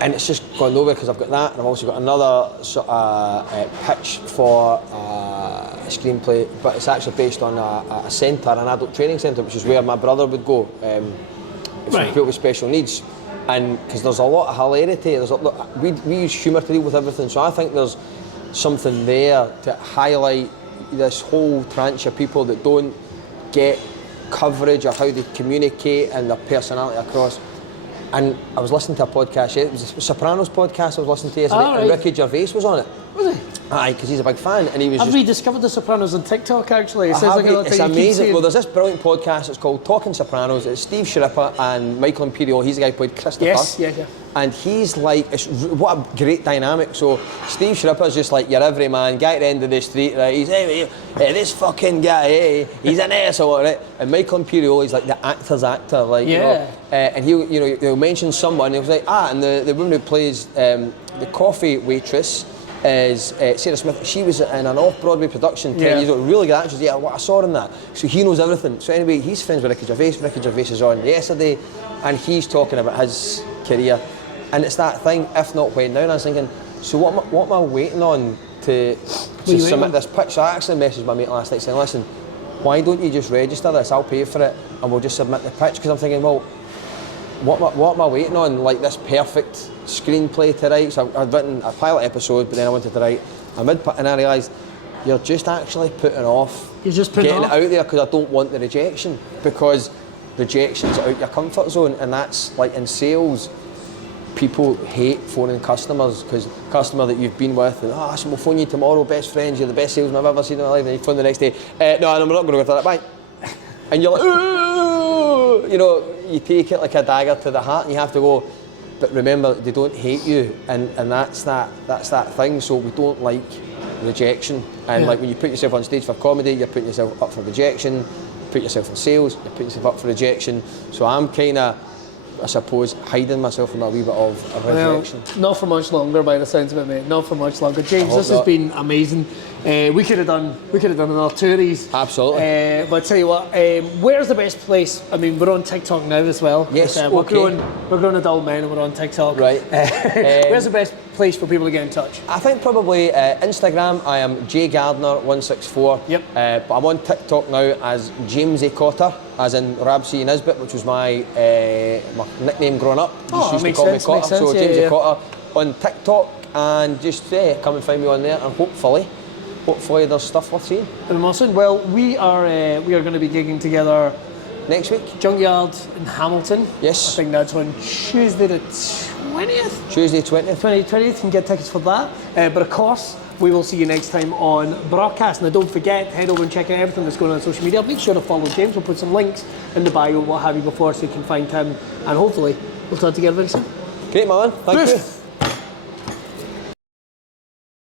and it's just gone nowhere because I've got that, and I've also got another sort of pitch for a screenplay, but it's actually based on a centre, an adult training centre, which is where my brother would go. Right. people with special needs. And because there's a lot of hilarity, we use humour to deal with everything, so I think there's something there to highlight this whole tranche of people that don't get coverage or how they communicate and their personality across. And I was listening to a podcast, it was a Sopranos podcast I was listening to yesterday, and Ricky Gervais was on it. Was he? Aye, because he's a big fan, and he was I've rediscovered The Sopranos on TikTok, actually. It's amazing. Well, there's this brilliant podcast, it's called Talking Sopranos. It's Steve Sciarippa and Michael Imperial. He's the guy who played Christopher. Yes, yeah. And he's like, what a great dynamic. So Steve Sciarippa's just like your everyman guy at the end of the street, right? He's, hey, this fucking guy, hey, he's an asshole, right? And Michael Imperial, he's like the actor's actor, like, you know. And he'll mention someone, and he'll say, and the woman who plays the coffee waitress is Sarah Smith. She was in an off-Broadway production 10 years ago, really good actress. Yeah, I saw her in that. So he knows everything. So anyway, he's friends with Ricky Gervais. Ricky Gervais is on yesterday, and he's talking about his career. And it's that thing, if not when now. And I was thinking, so what am I waiting on to submit this pitch? So I actually messaged my mate last night saying, listen, why don't you just register this? I'll pay for it, and we'll just submit the pitch. Because I'm thinking, well, what am I waiting on? Like this perfect screenplay to write? So I'd written a pilot episode, but then I wanted to write a mid-part, and I realised you're just actually putting off getting it out there, because I don't want the rejection, because rejection's out your comfort zone, and that's like in sales. People hate phoning customers, because customer that you've been with, and we'll phone you tomorrow, best friends, you're the best salesman I've ever seen in my life, and you phone the next day, no, I'm not going to go through that, bye. And you're like, ooh, you know, you take it like a dagger to the heart, and you have to go, but remember, they don't hate you, and that's that thing. So we don't like rejection, and like when you put yourself on stage for comedy, you're putting yourself up for rejection. Put yourself in sales, you're putting yourself up for rejection. So I'm kind of, I suppose, hiding myself from a wee bit of rejection. Well, not for much longer, by the sounds of it, mate. Not for much longer. James, this has been amazing. We could have done another touries. Absolutely. But tell you what, where's the best place? I mean, we're on TikTok now as well. Yes. We're growing adult men, and we're on TikTok. Right. Where's the best place for people to get in touch? I think probably Instagram. I am jgardner164. Yep. But I'm on TikTok now as James A. Cotter, as in Rabsy Nisbet, which was my nickname growing up. Just used to call me Cotter. So James A. Cotter on TikTok, and just come and find me on there, and hopefully there's stuff worth seeing. Awesome. Well, we are going to be gigging together next week. Junkyard in Hamilton. Yes. I think that's on Tuesday the 20th. Tuesday 20th. 20th. You can get tickets for that. But of course, we will see you next time on Braw Cast. Now, don't forget, head over and check out everything that's going on social media. Make sure to follow James. We'll put some links in the bio, what have you, before, so you can find him. And hopefully, we'll talk together very soon. Great, man. Thank you.